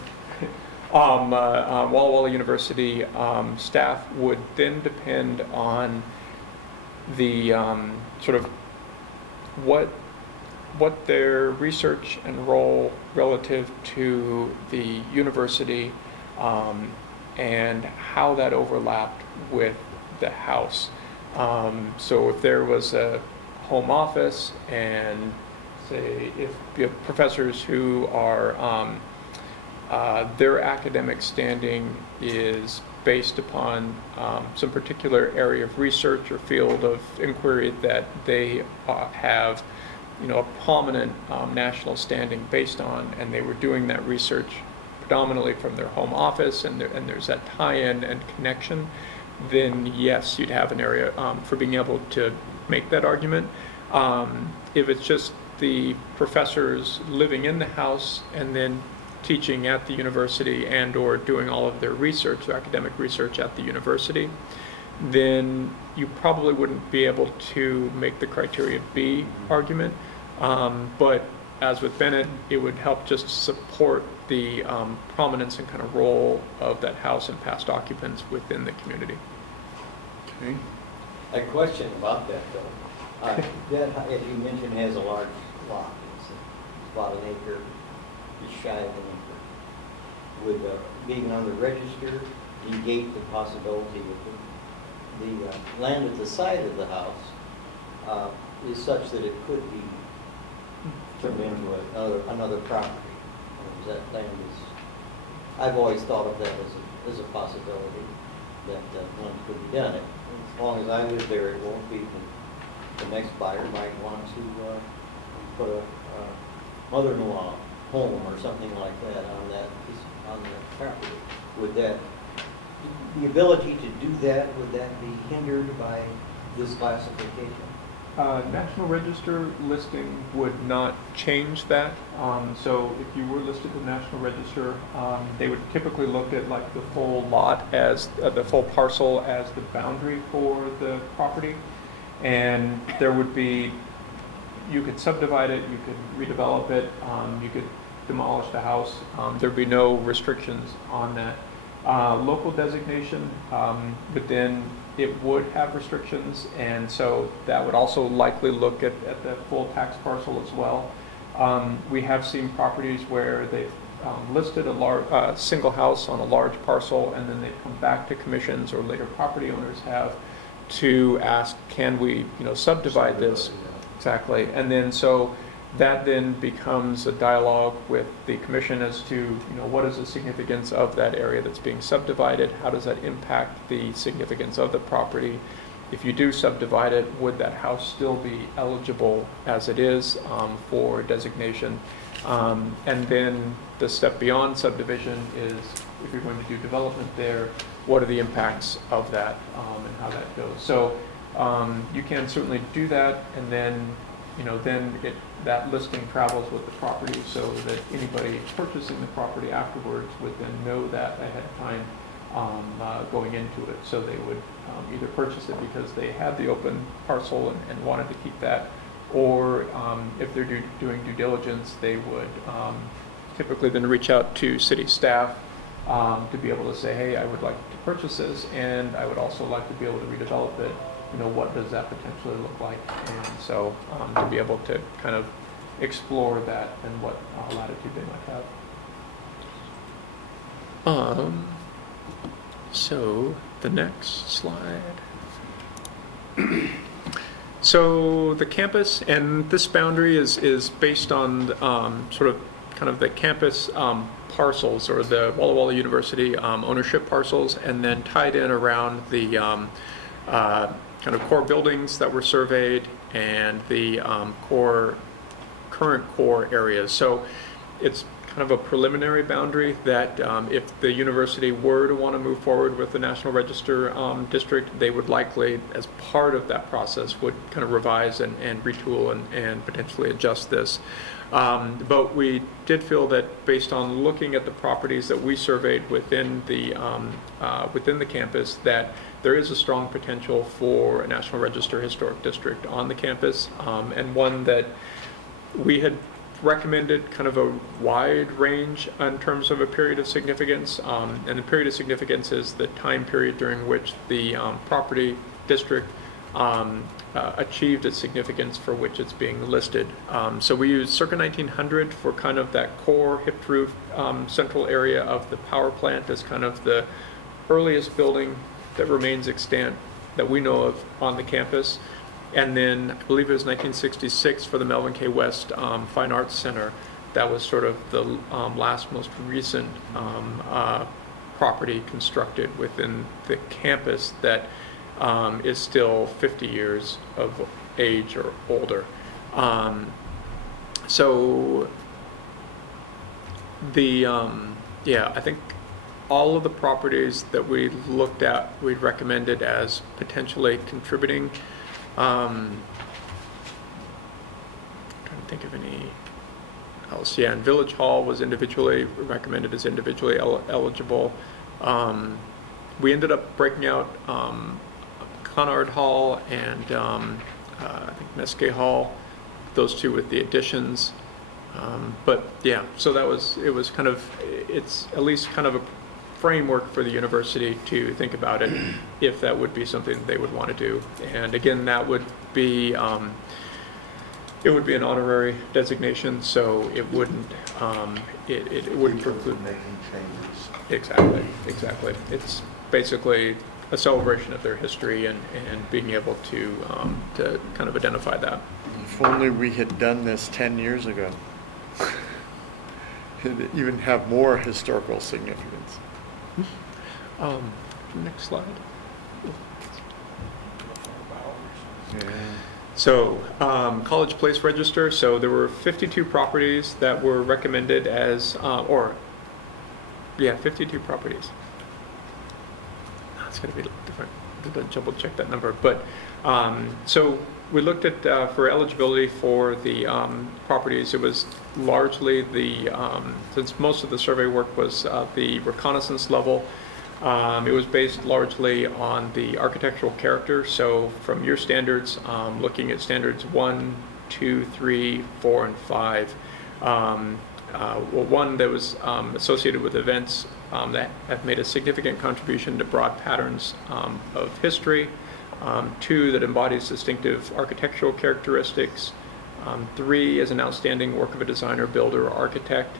Walla Walla University staff would then depend on the sort of what their research and role relative to the university and how that overlapped with the house. So if there was a home office, and say if you have professors who are, their academic standing is based upon some particular area of research or field of inquiry that they have, a prominent national standing based on, and they were doing that research predominantly from their home office, and there's that tie-in and connection, then yes, you'd have an area for being able to make that argument. If it's just the professors living in the house and then teaching at the university and or doing all of their research, their academic research at the university, then you probably wouldn't be able to make the criteria B argument. But as with Bennett, it would help just support the prominence and kind of role of that house and past occupants within the community. Okay. A question about that, though. That, as you mentioned, has a large lot. It's about an acre, just shy of an acre. Would being on the register negate the possibility that the land at the side of the house is such that it could be turned into another property? That land is, I've always thought of that as a possibility that one could be done. As long as I live there, it won't be. The next buyer might want to put a mother-in-law home or something like that on that property. Would that, the ability to do that, would that be hindered by this classification? National Register listing would not change that. So if you were listed in the National Register, they would typically look at like the full lot as the full parcel as the boundary for the property, and there would be, you could subdivide it, you could redevelop it, you could demolish the house. There'd be no restrictions on that. Local designation, but then it would have restrictions, and so that would also likely look at the full tax parcel as well. We have seen properties where they've listed a single house on a large parcel, and then they come back to commissions, or later property owners have, to ask, can we subdivide this? Exactly. And then so that then becomes a dialogue with the commission as to what is the significance of that area that's being subdivided, how does that impact the significance of the property. If you do subdivide it, would that house still be eligible as it is for designation? And then the step beyond subdivision is, if you're going to do development there, what are the impacts of that and how that goes. So you can certainly do that, and then that listing travels with the property, so that anybody purchasing the property afterwards would then know that ahead of time going into it. So they would either purchase it because they had the open parcel and wanted to keep that, or if they're doing due diligence, they would typically then reach out to city staff to be able to say, hey, I would like to purchase this, and I would also like to be able to redevelop it. What does that potentially look like? And so to be able to kind of explore that and what latitude they might have. So the next slide. So the campus, and this boundary is based on sort of kind of the campus parcels, or the Walla Walla University ownership parcels, and then tied in around the kind of core buildings that were surveyed and the current core areas. So it's kind of a preliminary boundary that if the university were to want to move forward with the National Register district, they would likely, as part of that process, would kind of revise and retool and potentially adjust this. But we did feel that, based on looking at the properties that we surveyed within the campus, that there is a strong potential for a National Register historic district on the campus, and one that we had recommended kind of a wide range in terms of a period of significance. And the period of significance is the time period during which the property district achieved its significance for which it's being listed. So we use circa 1900 for kind of that core hipped roof central area of the power plant as kind of the earliest building that remains extant that we know of on the campus. And then I believe it was 1966 for the Melvin K. West Fine Arts Center. That was sort of the last most recent property constructed within the campus that is still 50 years of age or older. So the I think all of the properties that we looked at, we recommended as potentially contributing. I'm trying to think of any else. Yeah, and Village Hall was individually recommended as individually eligible. We ended up breaking out Conard Hall and I think Mesquite Hall, those two with the additions. But yeah, so it was kind of, it's at least kind of a framework for the university to think about it, if that would be something they would want to do. And again, that would be, it would be an honorary designation, so it wouldn't, it wouldn't preclude. Making changes. Exactly. It's basically a celebration of their history and being able to kind of identify that. If only we had done this 10 years ago. It'd even have more historical significance. Next slide. Yeah. So, College Place Register, so there were 52 properties that were recommended as, 52 properties. It's going to be different, to double check that number. But, so we looked at, for eligibility for the properties, it was largely the, since most of the survey work was the reconnaissance level, it was based largely on the architectural character. So from your standards, looking at standards 1, 2, 3, 4, and 5. One that was associated with events that have made a significant contribution to broad patterns of history. 2, that embodies distinctive architectural characteristics. 3, is an outstanding work of a designer, builder, or architect.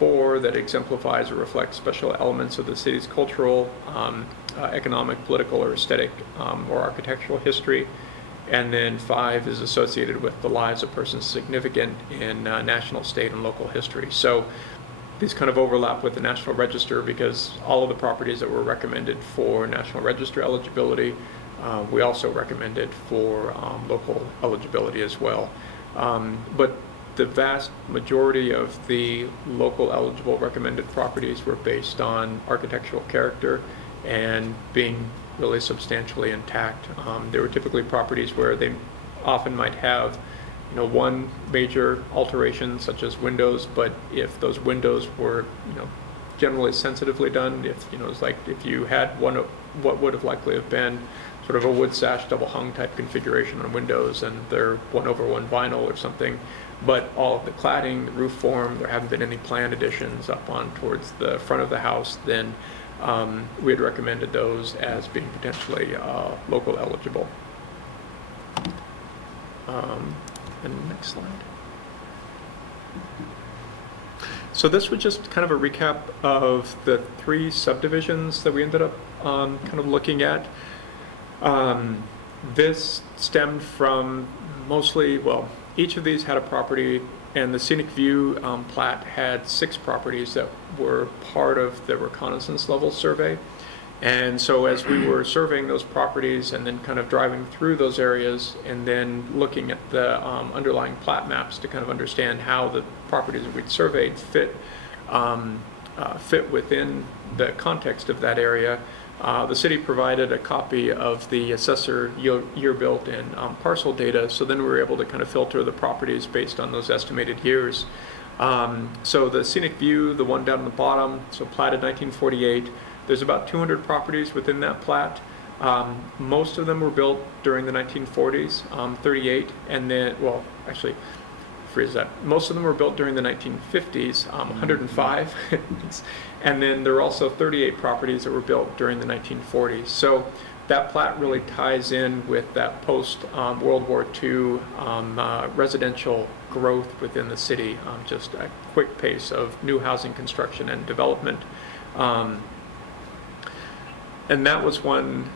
4, that exemplifies or reflects special elements of the city's cultural, economic, political, or aesthetic, or architectural history. And then 5 is associated with the lives of persons significant in national, state, and local history. So these kind of overlap with the National Register, because all of the properties that were recommended for National Register eligibility, we also recommended for local eligibility as well. But the vast majority of the local eligible recommended properties were based on architectural character and being really substantially intact. There were typically properties where they often might have, one major alteration, such as windows, but if those windows were, generally sensitively done, if, it's like if you had one of what would have likely have been sort of a wood sash double hung type configuration on windows, and they're 1/1 vinyl or something, but all of the cladding, the roof form, there haven't been any planned additions up on towards the front of the house, then we had recommended those as being potentially local eligible. And next slide. So this was just kind of a recap of the 3 subdivisions that we ended up kind of looking at. This stemmed from mostly, each of these had a property, and the Scenic View plat had 6 properties that were part of the reconnaissance level survey. And so as we were surveying those properties and then kind of driving through those areas and then looking at the underlying plat maps to kind of understand how the properties that we'd surveyed fit within the context of that area, the city provided a copy of the assessor year-built and parcel data, so then we were able to kind of filter the properties based on those estimated years. So the Scenic View, the one down at the bottom, so platted 1948, there's about 200 properties within that plat. Most of them were built during the 1940s, 38, and then, actually, freeze that. Most of them were built during the 1950s, 105, and then there were also 38 properties that were built during the 1940s. So that plat really ties in with that post-World War II residential growth within the city, just a quick pace of new housing construction and development. And that was one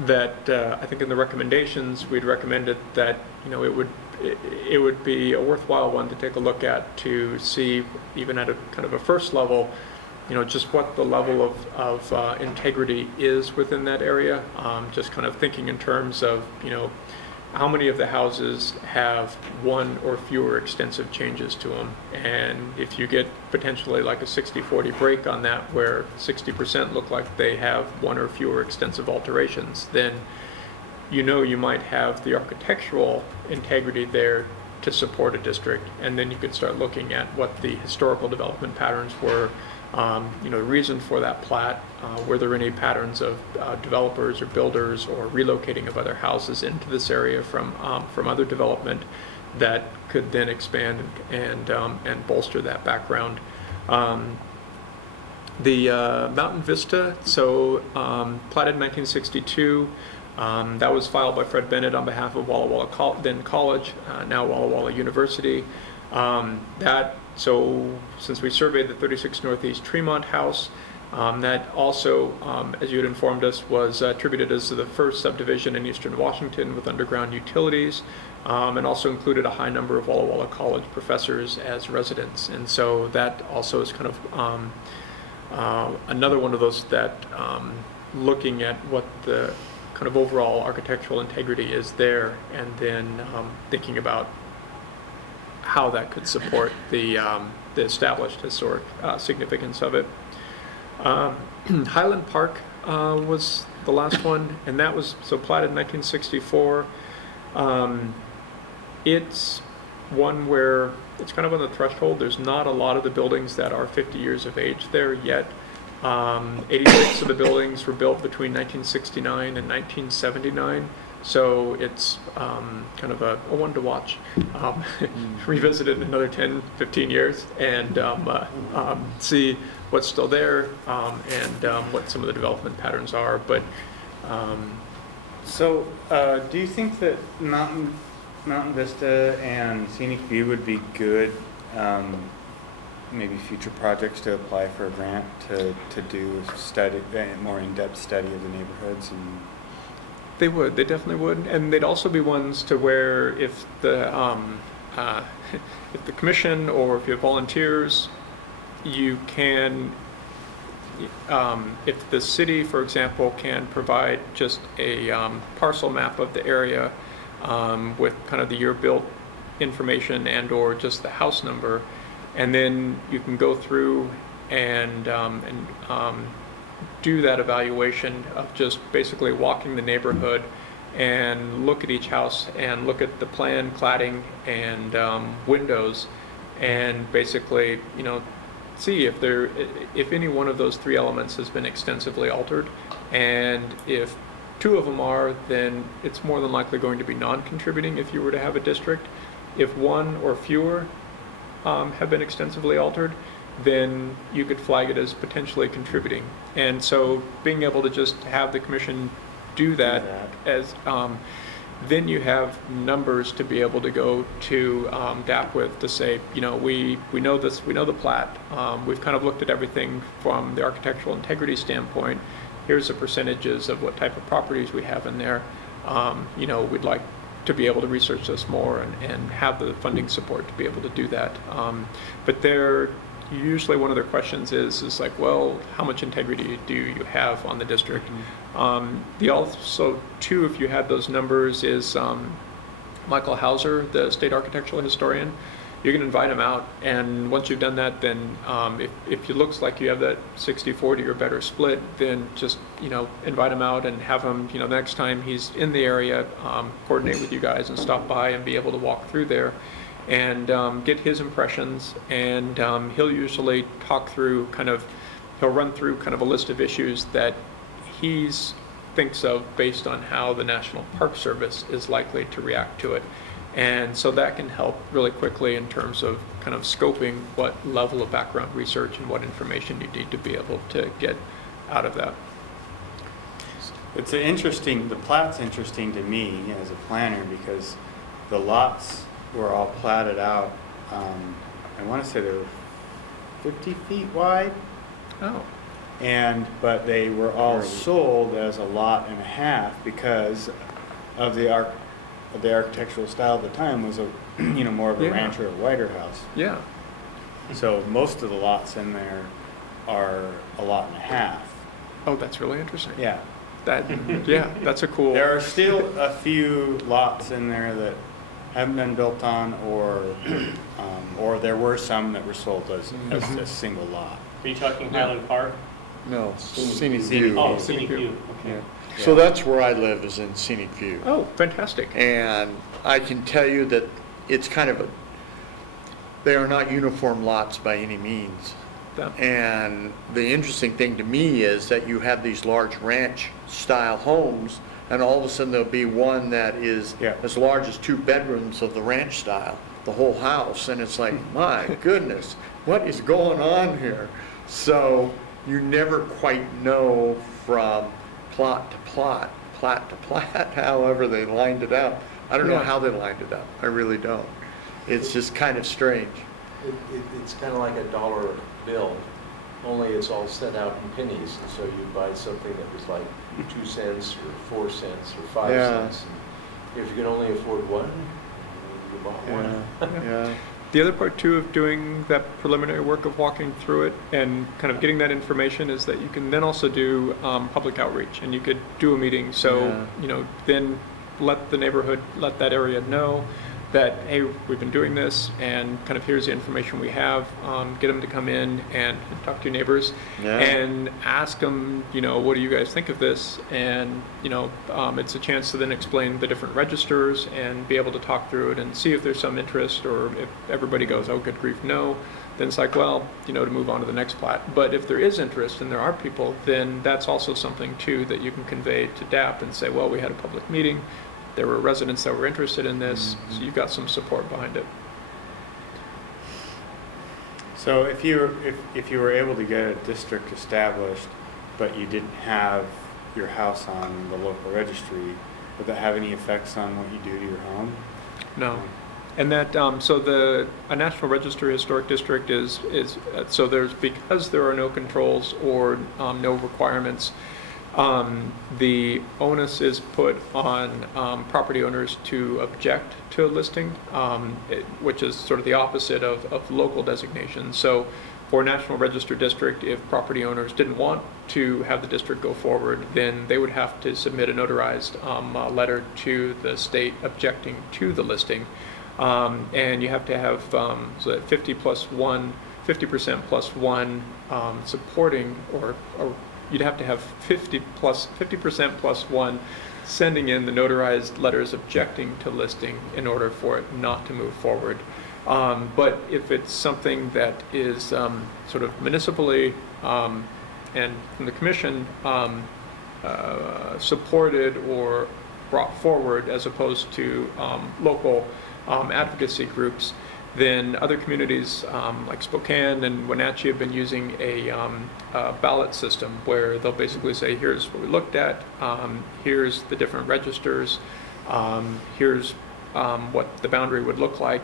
that I think in the recommendations, we'd recommended that, it would be a worthwhile one to take a look at to see, even at a kind of a first level, just what the level of integrity is within that area. Just kind of thinking in terms of, how many of the houses have one or fewer extensive changes to them. And if you get potentially like a 60-40 break on that, where 60% look like they have one or fewer extensive alterations, then you might have the architectural integrity there to support a district. And then you could start looking at what the historical development patterns were, the reason for that plat, were there any patterns of developers or builders or relocating of other houses into this area from other development that could then expand and bolster that background. The Mountain Vista, so platted in 1962, that was filed by Fred Bennett on behalf of Walla Walla then College, now Walla Walla University. So since we surveyed the 36 Northeast Tremont House, that also, as you had informed us, was attributed as the first subdivision in eastern Washington with underground utilities, and also included a high number of Walla Walla College professors as residents. And so that also is kind of another one of those that looking at what the kind of overall architectural integrity is there, and then thinking about how that could support the established historic significance of it. Highland Park was the last one, and that was platted in 1964. It's one where it's kind of on the threshold. There's not a lot of the buildings that are 50 years of age there yet. 86 of the buildings were built between 1969 and 1979. So it's kind of a one to watch. Revisit it in another 10, 15 years and see what's still there and what some of the development patterns are. But So, do you think that Mountain Vista and Scenic View would be good, maybe future projects to apply for a grant to do a more in-depth study of the neighborhoods? And they would. They definitely would, and they'd also be ones to where if the commission or if you have volunteers, you can. If the city, for example, can provide just a parcel map of the area with kind of the year built information and or just the house number, and then you can go through and do that evaluation of just basically walking the neighborhood and look at each house and look at the plan, cladding, and windows, and basically, see if any one of those three elements has been extensively altered, and if two of them are, then it's more than likely going to be non-contributing if you were to have a district. If one or fewer have been extensively altered, then you could flag it as potentially contributing. And so being able to just have the commission do that as then you have numbers to be able to go to DAP with to say, we know this, we know the plat, we've kind of looked at everything from the architectural integrity standpoint. Here's the percentages of what type of properties we have in there. We'd like to be able to research this more and have the funding support to be able to do that. But usually one of their questions is like, well, how much integrity do you have on the district? The also too, if you had those numbers, is Michael Hauser, the state architectural historian. You can invite him out, and once you've done that, then if it looks like you have that 60-40 or better split, then just invite him out and have him the next time he's in the area coordinate with you guys and stop by and be able to walk through there and get his impressions, and he'll usually he'll run through kind of a list of issues that he's thinks of based on how the National Park Service is likely to react to it. And so that can help really quickly in terms of kind of scoping what level of background research and what information you need to be able to get out of that. the plat's interesting to me as a planner because the lots were all platted out. I want to say they were 50 feet wide. Oh. But they were all sold as a lot and a half because of the architectural style at the time was more of a Yeah. ranch or a whiter house. Yeah. So most of the lots in there are a lot and a half. Oh, that's really interesting. Yeah. That's a cool. There are still a few lots in there that haven't been built on, or there were some that were sold as a single lot. Are you talking Highland Park? No, Scenic View. Oh, Scenic Scenic View. View, okay. So that's where I live, is in Scenic View. Oh, fantastic. And I can tell you that it's kind of they are not uniform lots by any means. Yeah. And the interesting thing to me is that you have these large ranch-style homes, and all of a sudden there'll be one that is as large as 2 bedrooms of the ranch style, the whole house, and it's like, my goodness, what is going on here? So you never quite know from plot to plot, plat to plat, however they lined it up. I don't know how they lined it up. I really don't. It's just kind of strange. It's kind of like a dollar bill, only it's all set out in pennies. And so you buy something that was like 2 cents or 4 cents or 5 Yeah. cents. And if you can only afford one, you bought one. Yeah. The other part too of doing that preliminary work of walking through it and kind of getting that information is that you can then also do public outreach, and you could do a meeting. So, then let the neighborhood, let that area know that, hey, we've been doing this, and kind of here's the information we have. Get them to come in and talk to your neighbors and ask them, what do you guys think of this? And, it's a chance to then explain the different registers and be able to talk through it and see if there's some interest, or if everybody goes, oh, good grief, no, then it's like, well, to move on to the next plat. But if there is interest and there are people, then that's also something too that you can convey to DAP and say, well, we had a public meeting. There were residents that were interested in this, so you've got some support behind it. So if you were able to get a district established, but you didn't have your house on the local registry, would that have any effects on what you do to your home? No. And that, so a National Register Historic District is so because there are no controls or no requirements, the onus is put on property owners to object to a listing, which is sort of the opposite of local designation. So for National Register District, if property owners didn't want to have the district go forward, then they would have to submit a notarized letter to the state objecting to the listing. And you have to have so that 50% plus one supporting, or you'd have to have 50% plus one sending in the notarized letters objecting to listing in order for it not to move forward. But if it's something that is sort of municipally and from the commission supported or brought forward, as opposed to local advocacy groups, then other communities like Spokane and Wenatchee have been using a ballot system where they'll basically say, here's what we looked at, here's the different registers, here's what the boundary would look like,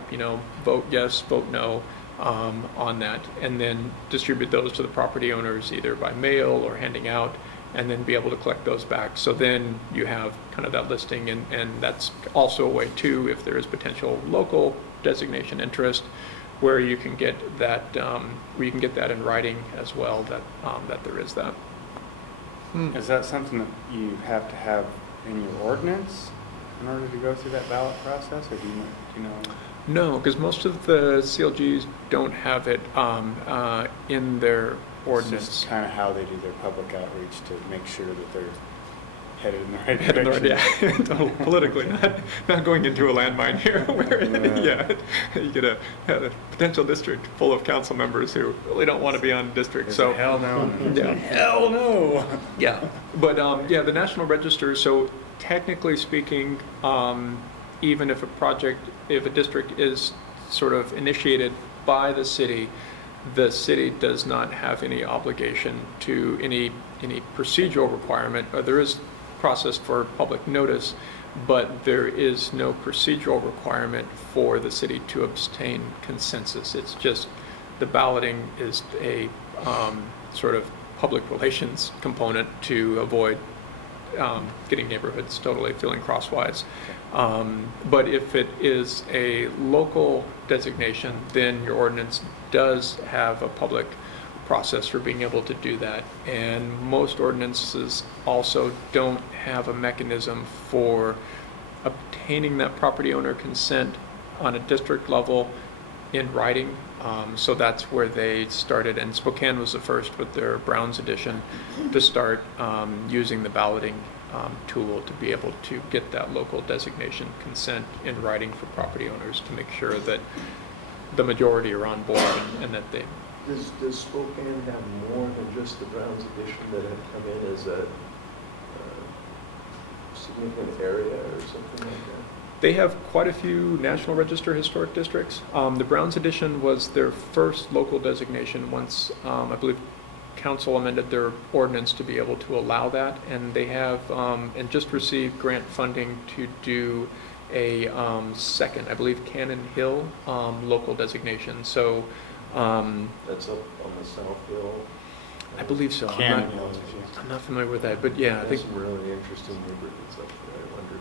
vote yes, vote no on that, and then distribute those to the property owners either by mail or handing out, and then be able to collect those back. So then you have kind of that listing, and that's also a way too, if there is potential local designation interest, where you can get that, in writing as well, that there is that. Is that something that you have to have in your ordinance in order to go through that ballot process, or do you know? No, because most of the CLGs don't have it in their ordinance. It's just kind of how they do their public outreach to make sure that they're headed in the right Head in the direction. right, yeah. Politically, not going into a landmine here where you get a potential district full of council members who really don't want to be on district. So Hell no. Yeah. Hell no. Yeah, but the National Register. So technically speaking, even if a district is sort of initiated by the city does not have any obligation to any procedural requirement. There is process for public notice, but there is no procedural requirement for the city to obtain consensus. It's just the balloting is a sort of public relations component to avoid getting neighborhoods totally feeling crosswise. But if it is a local designation, then your ordinance does have a public process for being able to do that. And most ordinances also don't have a mechanism for obtaining that property owner consent on a district level in writing. So that's where they started, and Spokane was the first with their Brown's edition to start using the balloting tool to be able to get that local designation consent in writing for property owners to make sure that the majority are on board and that they. Does Spokane have more than just the Browns edition that have come in as a significant area or something like that? They have quite a few National Register historic districts. The Browns edition was their first local designation once, I believe, council amended their ordinance to be able to allow that, and they have, and just received grant funding to do a second, I believe, Cannon Hill local designation. So That's up on the South Hill. I believe so. Cannon I'm not familiar with that, but yeah, I think. There's some really interesting neighborhoods up there, I wondered.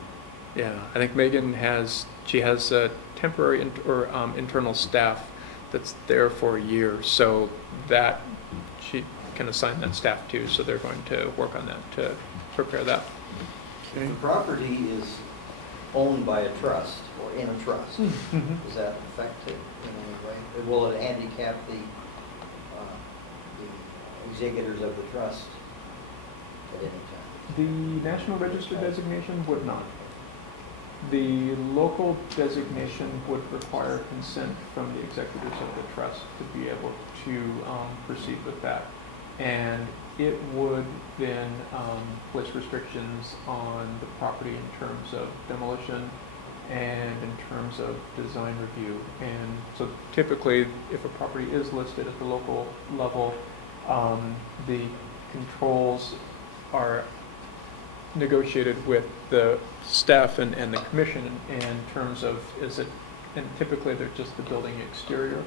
Yeah, I think Megan has a temporary internal staff that's there for a year, so that she can assign that staff to, so they're going to work on that to prepare that. The property is owned by a trust or in a trust. Does that affect it in any way? Will it handicap the executors of the trust at any time? The National Register designation would not. The local designation would require consent from the executors of the trust to be able to proceed with that. And it would then place restrictions on the property in terms of demolition and in terms of design review. And so typically, if a property is listed at the local level, the controls are negotiated with the staff and the commission in terms of and typically they're just the building exterior.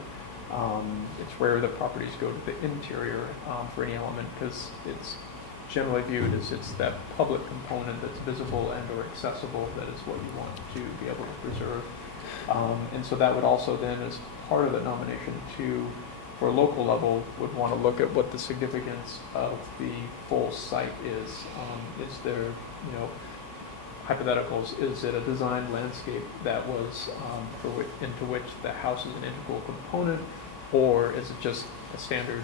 It's rare that properties go to the interior for any element because it's generally viewed as it's that public component that's visible and or accessible that is what you want to be able to preserve. And so that would also then, as part of the nomination too, for a local level, would want to look at what the significance of the full site is. Is there, hypotheticals, is it a design landscape that was into which the house is an integral component, or is it just a standard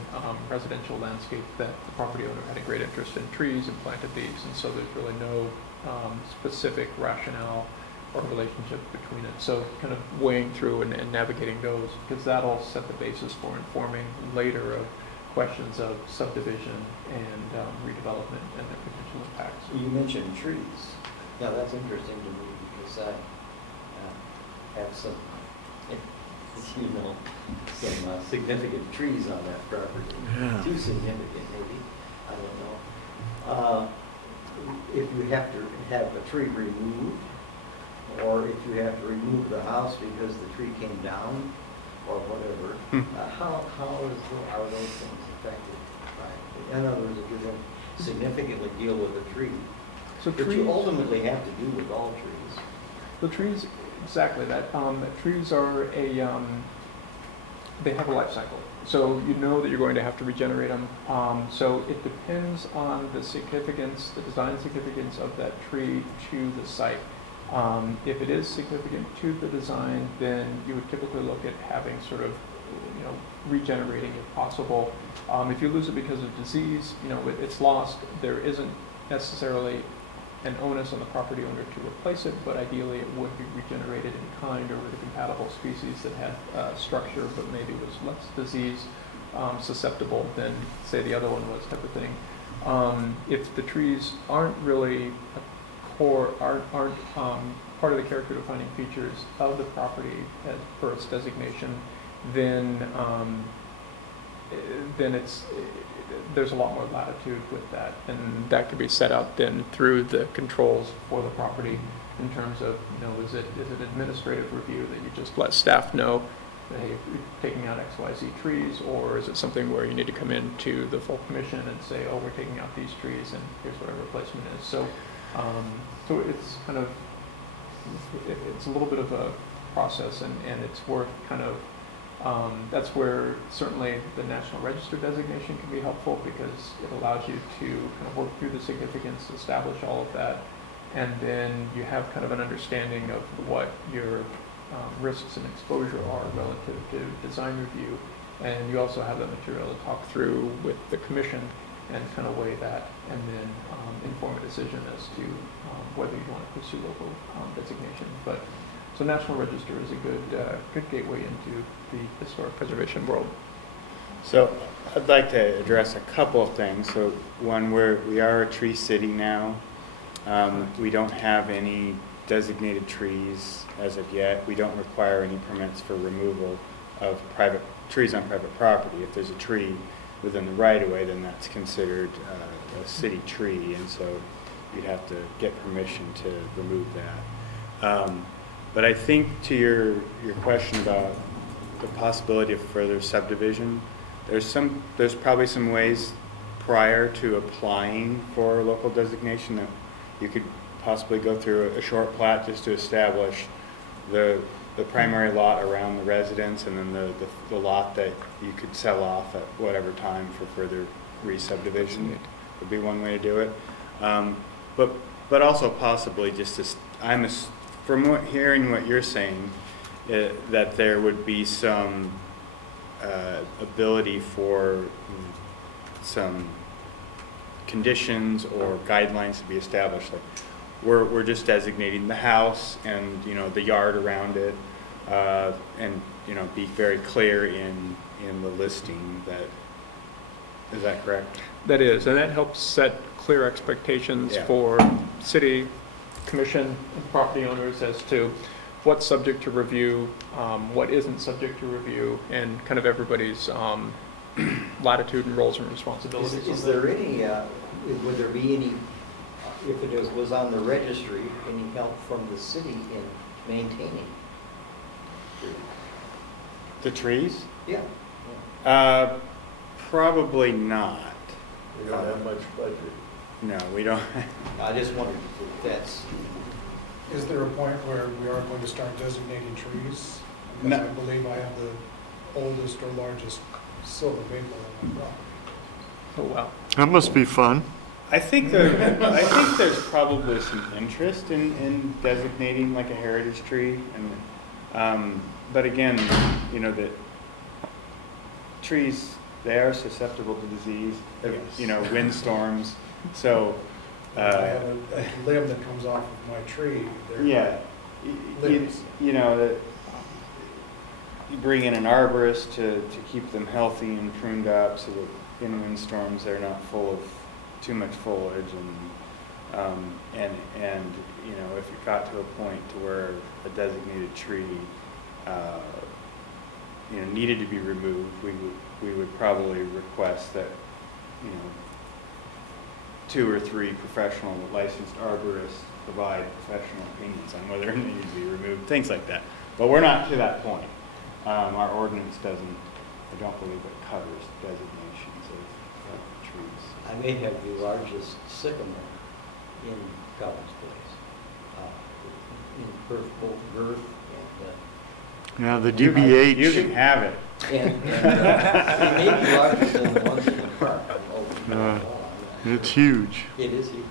residential landscape that the property owner had a great interest in trees and planted these, and so there's really no specific rationale or relationship between it. So kind of weighing through and navigating those, because that'll set the basis for informing later of questions of subdivision and redevelopment and their potential impacts. You mentioned trees. Now that's interesting to me because I have some, some significant trees on that property. Yeah. Too significant, maybe. I don't know. If you have to have a tree removed, or if you have to remove the house because the tree came down, or whatever, how are those things affected by it? In other words, if you're going to significantly deal with a tree, So which trees, you ultimately have to do with all trees. the trees, exactly that. Trees are they have a life cycle. So you know that you're going to have to regenerate them. So it depends on the significance, the design significance of that tree to the site. If it is significant to the design, then you would typically look at having sort of, regenerating if possible. If you lose it because of disease, it's lost. There isn't necessarily an onus on the property owner to replace it, but ideally it would be regenerated in kind or with a compatible species that had structure but maybe was less disease susceptible than, say, the other one was, type of thing. If the trees aren't really aren't part of the character defining features of the property for its designation, then there's a lot more latitude with that, and that could be set out then through the controls for the property in terms of, is it administrative review that you just let staff know hey, if you're taking out XYZ trees, or is it something where you need to come into the full commission and say, oh, we're taking out these trees and here's what our replacement is. So, so it's kind of, it's a little bit of a process, and it's worth kind of, that's where certainly the National Register designation can be helpful, because it allows you to kind of work through the significance, establish all of that, and then you have kind of an understanding of what your risks and exposure are relative to design review, and you also have the material to talk through with the commission and kind of weigh that, and then inform a decision as to whether you want to pursue local designation. But so National Register is a good gateway into the historic preservation world. So I'd like to address a couple of things. So one, we are a tree city now. We don't have any designated trees as of yet. We don't require any permits for removal of private trees on private property. If there's a tree within the right-of-way, then that's considered a city tree, and so you'd have to get permission to remove that. But I think to your question about the possibility of further subdivision, there's probably some ways prior to applying for local designation that you could possibly go through a short plat just to establish the primary lot around the residence, and then the lot that you could sell off at whatever time for further re-subdivision would be one way to do it. But also possibly just to, from hearing what you're saying, that there would be some ability for some conditions or guidelines to be established. Like we're just designating the house and the yard around it, and be very clear in the listing. Is that correct? That is, and that helps set clear expectations for city commission and property owners as to what's subject to review, what isn't subject to review, and kind of everybody's latitude and roles and responsibilities. Is there any, would there be any, if it was on the registry, any help from the city in maintaining? The trees? Yeah. Probably not. We don't have much budget. No, we don't. I just wondered if that's, Is there a point where we are going to start designating trees? No. Because I believe I have the oldest or largest silver maple on my property. Oh, wow. That must be fun. I think there's probably some interest in designating like a heritage tree, and but again, the trees, they are susceptible to disease, Yes. windstorms. So I have a limb that comes off of my tree. They're limbs. You bring in an arborist to keep them healthy and pruned up, so that in windstorms they're not full of too much foliage, and if it got to a point to where a designated tree needed to be removed, we would probably request that 2 or 3 professional licensed arborists provide professional opinions on whether it needs to be removed, things like that. But we're not to that point. Our ordinance doesn't, I don't believe it covers designations of trees. I may have the largest sycamore in Collins Place, in both girth Yeah, the You DBH. can have it. and it may be larger than the ones in the park. It's huge. It is huge.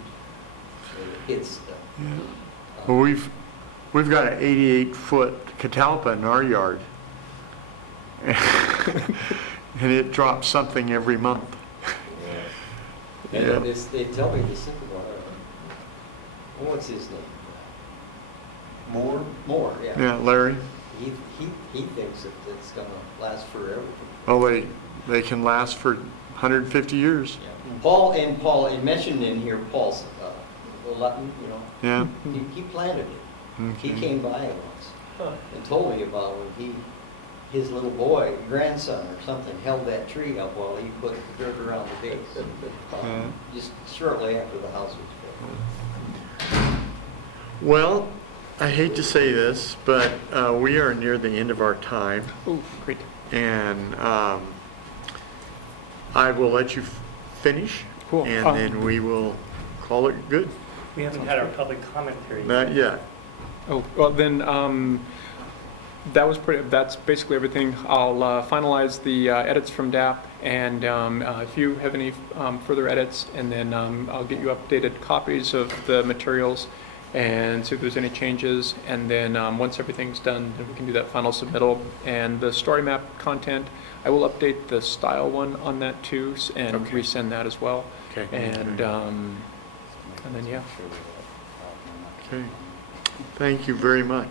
It's, Well, we've got an 88-foot catalpa in our yard, and it drops something every month. and Yeah. they tell me the sycamore, what's his name? Moore, yeah. Yeah, Larry. He thinks that it's gonna last forever. Oh, they can last for 150 years. Yeah. Paul, it mentioned in here, Paul's, Yeah. he planted it. He Okay. came by once and told me about when his little boy, grandson or something, held that tree up while he put the dirt around the base. Just shortly after the house was built. Well, I hate to say this, but we are near the end of our time, Oh, great. and I will let you finish, Cool. and then we will call it good. We haven't had our public comment period. Not yet. Oh, well then, that's basically everything. I'll finalize the edits from DAP, and if you have any further edits, and then I'll get you updated copies of the materials and see if there's any changes, and then once everything's done, then we can do that final submittal. And the story map content, I will update the style one on that too, and Okay. resend that as well. Okay. And then, yeah. Okay. Thank you very much.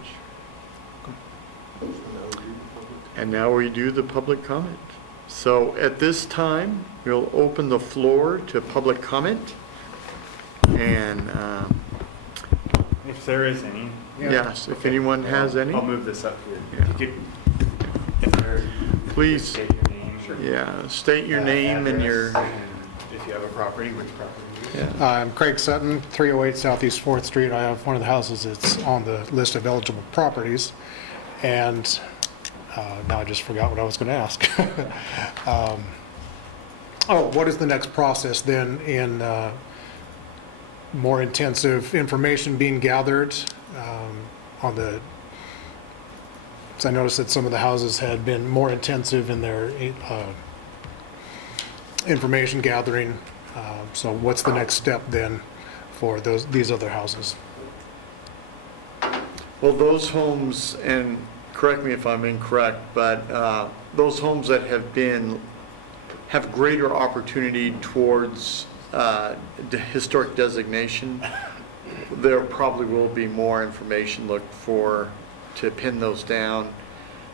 And now we do the public comment. So at this time, we'll open the floor to public comment. And If there is any. yes, if anyone has any, I'll move this up here. Yeah. You could- if there- please, State your name. yeah, state your name and your, address, and if you have a property, which property it is. yeah. I'm Craig Sutton, 308 Southeast 4th Street. I have one of the houses that's on the list of eligible properties. And now I just forgot what I was going to ask. What is the next process then in more intensive information being gathered on the, so I noticed that some of the houses had been more intensive in their information gathering. So what's the next step then for these other houses? Well, those homes, and correct me if I'm incorrect, but those homes that have greater opportunity towards the historic designation, there probably will be more information looked for to pin those down,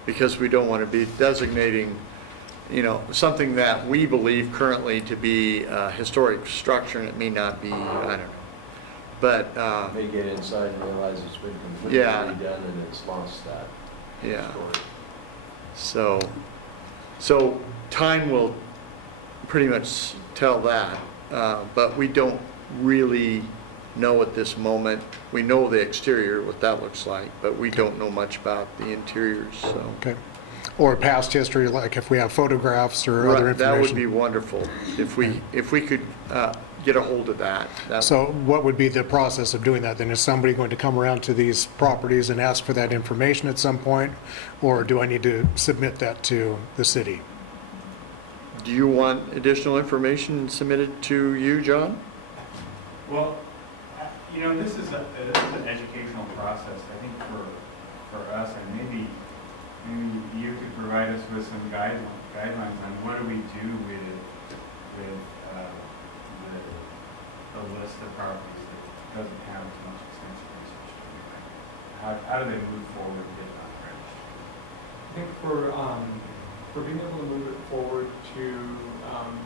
because we don't want to be designating, something that we believe currently to be a historic structure, and it may not be, I don't know. But, They get inside and realize it's been completely Yeah. redone and it's lost that yeah. story. So time will pretty much tell that, but we don't really know at this moment. We know the exterior, what that looks like, but we don't know much about the interiors, so. Okay. Or past history, like if we have photographs or other Right, that would be information. wonderful, if we could get a hold of that. So what would be the process of doing that then? Is somebody going to come around to these properties and ask for that information at some point? Or do I need to submit that to the city? Do you want additional information submitted to you, John? Well, this is an educational process, I think, for us, and maybe you could provide us with some guidelines on what do we do with the list of properties that doesn't have as much extensive research to it. How do they move forward and get it on the register? I think for being able to move it forward to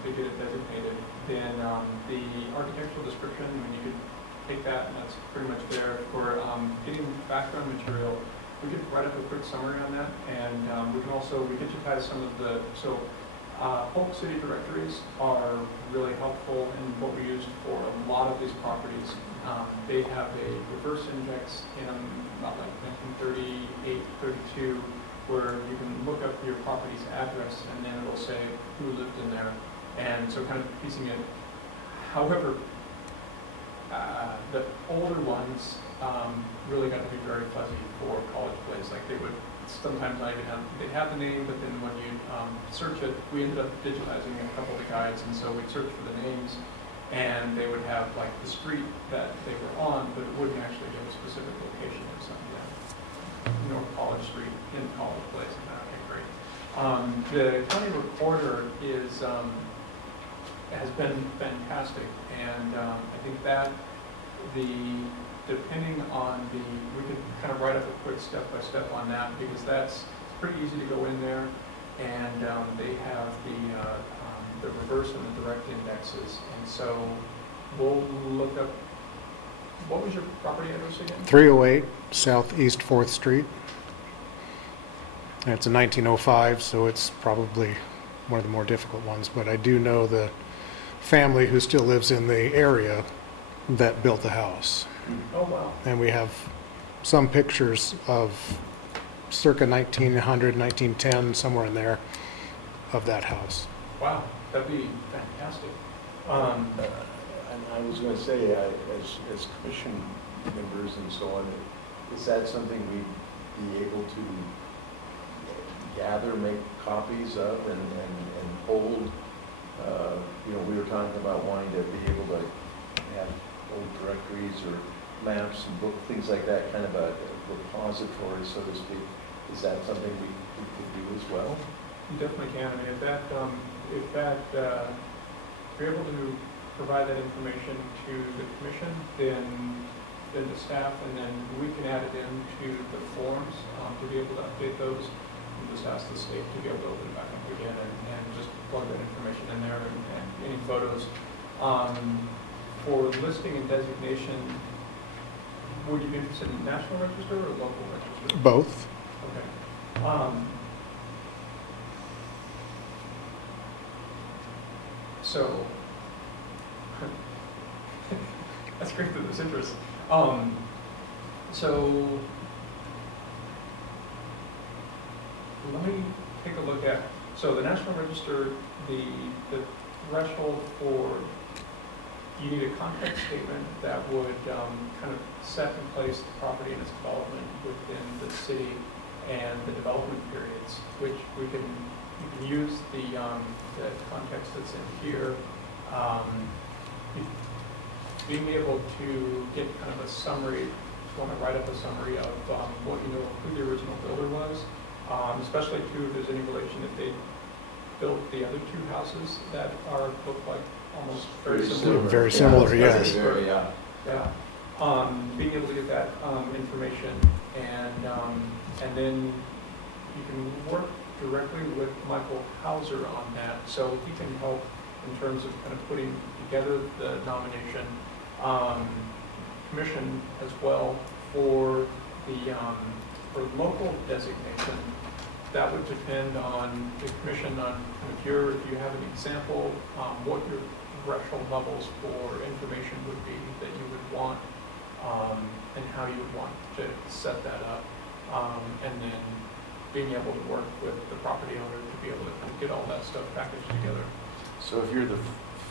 get it designated, then the architectural description, you could take that, and that's pretty much there. For getting background material, we could write up a quick summary on that, and we digitize some of the, Polk City directories are really helpful in what we used for a lot of these properties. They have a reverse index in about like 1938, 32, where you can look up your property's address and then it'll say who lived in there. And so kind of piecing it. However, the older ones really got to be very fuzzy for College Place. Like they would sometimes not even they'd have the name, but then when you search it, we ended up digitizing a couple of the guides, and so we'd search for the names, and they would have like the street that they were on, but it wouldn't actually give a specific location of something. North College Street in College Place. Okay, great. The county recorder has been fantastic, and I think that depending on we could kind of write up a quick step-by-step on that, because it's pretty easy to go in there, and they have the reverse and the direct indexes, and so we'll look up. What was your property address again? 308 Southeast 4th Street. And it's a 1905, so it's probably one of the more difficult ones, but I do know the family who still lives in the area that built the house. Oh, wow. And we have some pictures of circa 1900, 1910, somewhere in there, of that house. Wow, that'd be fantastic. And I was going to say, as commission members and so on, is that something we'd be able to gather, make copies of, and hold? You know, we were talking about wanting to be able to have old directories or maps and book, things like that, kind of a repository, so to speak. Is that something we could do as well? You definitely can. I mean, if you're able to provide that information to the commission, then the staff, and then we can add it into the forms to be able to update those. And just ask the state to be able to open it back up again and just plug that information in there and any photos. For listing and designation, would you be interested in National Register or local register? Both. Okay. So, that's great that there's interest. So, let me take a look at, so the National Register, the threshold for, you need a context statement that would kind of set in place the property and its development within the city and the development periods, which you can use the context that's in here. Being able to get kind of a summary, if you want to write up a summary of what you know, who the original builder was, especially too if there's any relation that they built the other two houses that look like almost very similar. Very similar, yes. Yeah. Being able to get that information and then you can work directly with Michael Hauser on that, so he can help in terms of kind of putting together the nomination. Commission as well for the for local designation. That would depend on the commission on if you have an example, what your threshold levels for information would be that you would want, and how you would want to set that up, and then being able to work with the property owner to be able to get all that stuff packaged together. So if you're the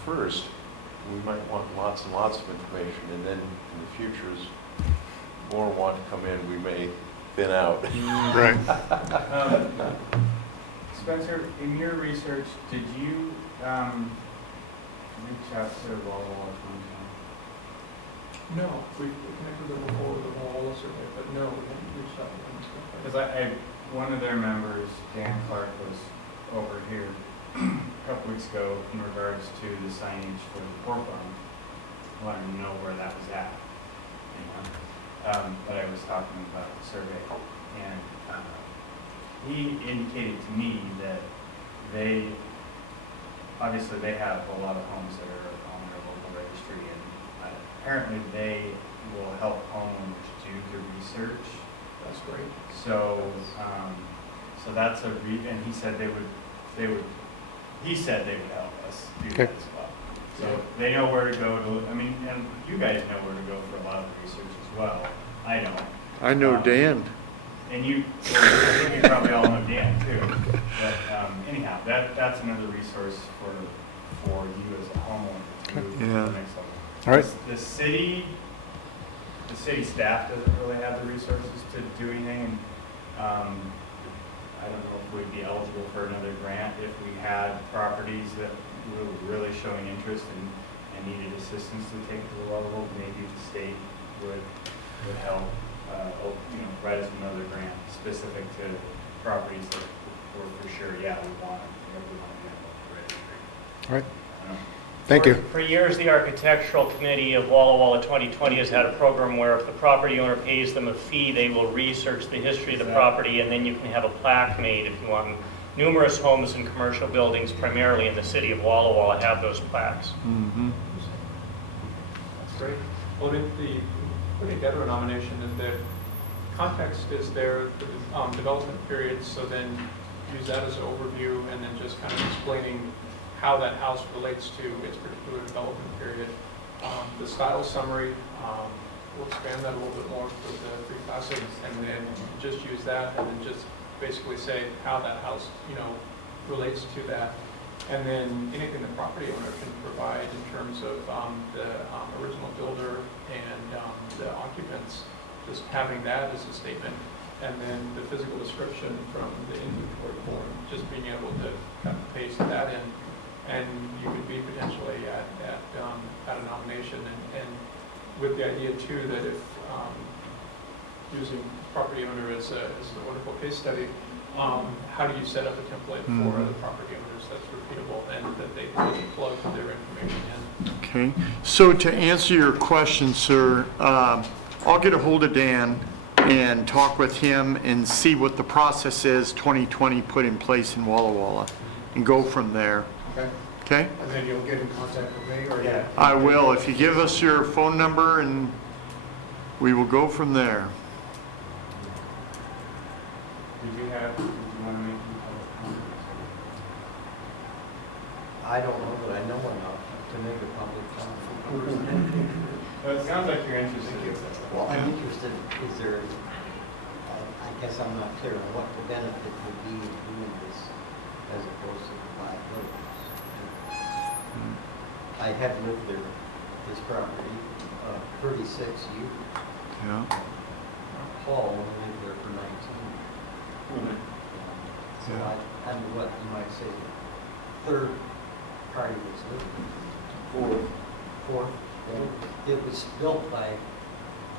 first, we might want lots and lots of information, and then in the future, as more want to come in, we may thin out. Right. Spencer, in your research, did you reach out to Walla Walla County? No, we connected them before with the Walla survey, but no, we haven't reached out to them. Because one of their members, Dan Clark, was over here a couple weeks ago in regards to the signage for the pork farm. I wanted to know where that was at, you know. But I was talking about the survey, and he indicated to me that they obviously have a lot of homes that are on their local registry, and apparently they will help homeowners do the research. That's great. So, so that's and he said he said they would help us do that as well. So they know where to go to, I mean, and you guys know where to go for a lot of the research as well. I don't. I know Dan. And I think you probably all know Dan too. But anyhow, that's another resource for you as a homeowner to move to the next level. All right. The city staff doesn't really have the resources to do anything. And, I don't know if we'd be eligible for another grant if we had properties that were really showing interest and needed assistance to take it to the level. Maybe the state would help, write us another grant specific to properties that were for sure, we want to get the registry. All right. Thank you. For years, the Architectural Committee of Walla Walla 2020 has had a program where if the property owner pays them a fee, they will research the history of the property, and then you can have a plaque made if you want. Numerous homes and commercial buildings, primarily in the city of Walla Walla, have those plaques. Mm-hmm. That's great. Well, put together a nomination, and the context is there, the development period, so then use that as an overview, and then just kind of explaining how that house relates to its particular development period. The style summary, we'll expand that a little bit more for the free classics, and then just use that, and then just basically say how that house, relates to that. And then anything the property owner can provide in terms of the original builder and the occupants, just having that as a statement. And then the physical description from the inventory form, just being able to cut and paste that in. And you could be potentially at a nomination, and with the idea too that if using property owner as a wonderful case study, how do you set up a template for other property owners that's repeatable and that they can plug their information in? Okay, so to answer your question, sir, I'll get a hold of Dan and talk with him and see what the process is 2020 put in place in Walla Walla and go from there. Okay. Okay? And then you'll get in contact with me, or? Yeah. I will, if you give us your phone number, and we will go from there. Did you want to make any public comments? I don't know, but I know enough to make a public comment. Well, it sounds like you're interested. Well, I'm interested, is there, I guess I'm not clear on what the benefit would be of doing this as opposed to the liabilities. I have lived there, this property, 36 years. Yeah. Paul only lived there for 19. So I'm what you might say, third party was living. Fourth. It was built by,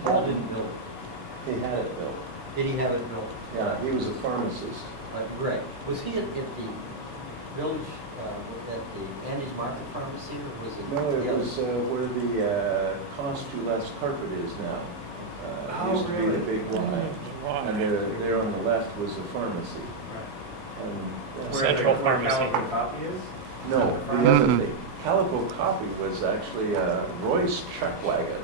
Paul didn't build it. He had it built. Did he have it built? Yeah, he was a pharmacist. Right. Was he at the village, at the Andy's Market Pharmacy, or was it? No, the it other- was where the Constuless carpet is now. It used to be the big Y. And there on the left was a pharmacy. And, Central Pharmacy. Calico Copy is? no, the other thing. Calico Copy was actually Roy's chuck wagon.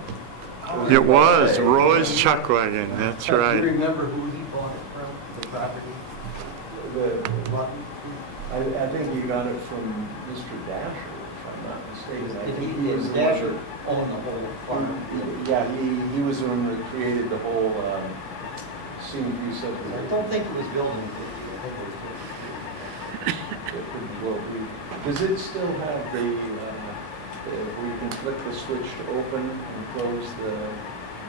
It was Roy's Chuck Wagon, that's Do you right. remember who he bought it from, the property? What? I think he got it from Mr. Dasher, if I'm not mistaken. I think he was the one Dasher that- owned the whole farm. Yeah, he was the one that created the whole scene view I subdivision. don't think it was built in 50, I think it was 52. It could well be. Does it still have where you can flick the switch to open and close the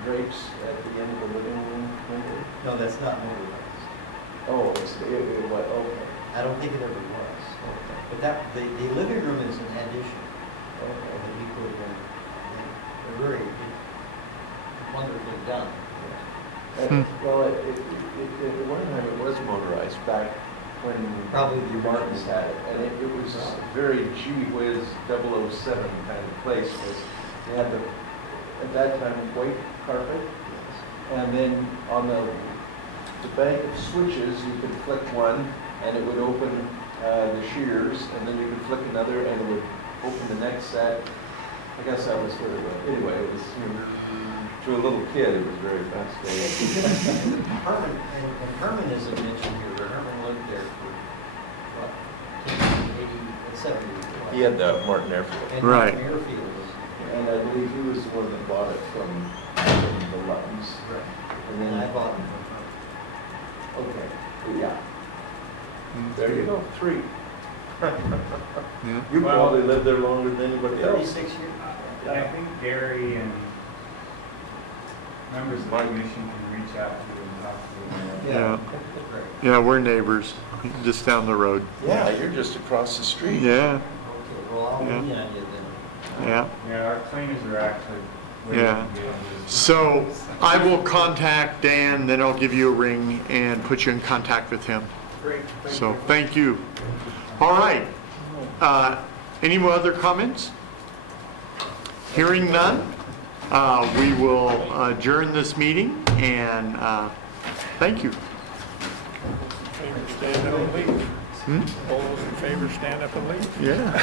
drapes at the end of the living room window? No, that's not motorized. Oh, it was, okay. I don't think it ever was. But the living room is an addition Okay. that we put in. They're very wonderfully done. Well, at one time it was motorized back when Probably the Martins had it. And it was very gee whiz 007 kind of place. They had at that time, white carpet. And then on the bank of switches, you could flick one and it would open the shears, and then you could flick another and it would open the next set. I guess that was sort of anyway, it was, to a little kid, it was very fascinating. Herman isn't mentioned here, but Herman lived there for, what, 80, 70? He had the Martin Airfield. And Right. Airfield was. And I believe he was the one that bought it from the Luttons. Right. And And I then, bought them from okay, yeah. There you go, 3. Yeah. You Well- probably lived there longer than anybody her. else. 36 years. I think Gary and members of the commission can reach out to you and talk to you. Yeah. Right. Yeah, we're neighbors, just down the road. Yeah, you're just across the street. Yeah, Okay, well, I'll Yeah. lean on you then. yeah. Yeah, our cleaners are actually. Yeah. So I will contact Dan, then I'll give you a ring and put you in contact with him. Great, thank So, you. thank you. All right. Any more other comments? Hearing none, we will adjourn this meeting, and thank you. Stand up and leave. All those in favor, stand up and leave. Yeah.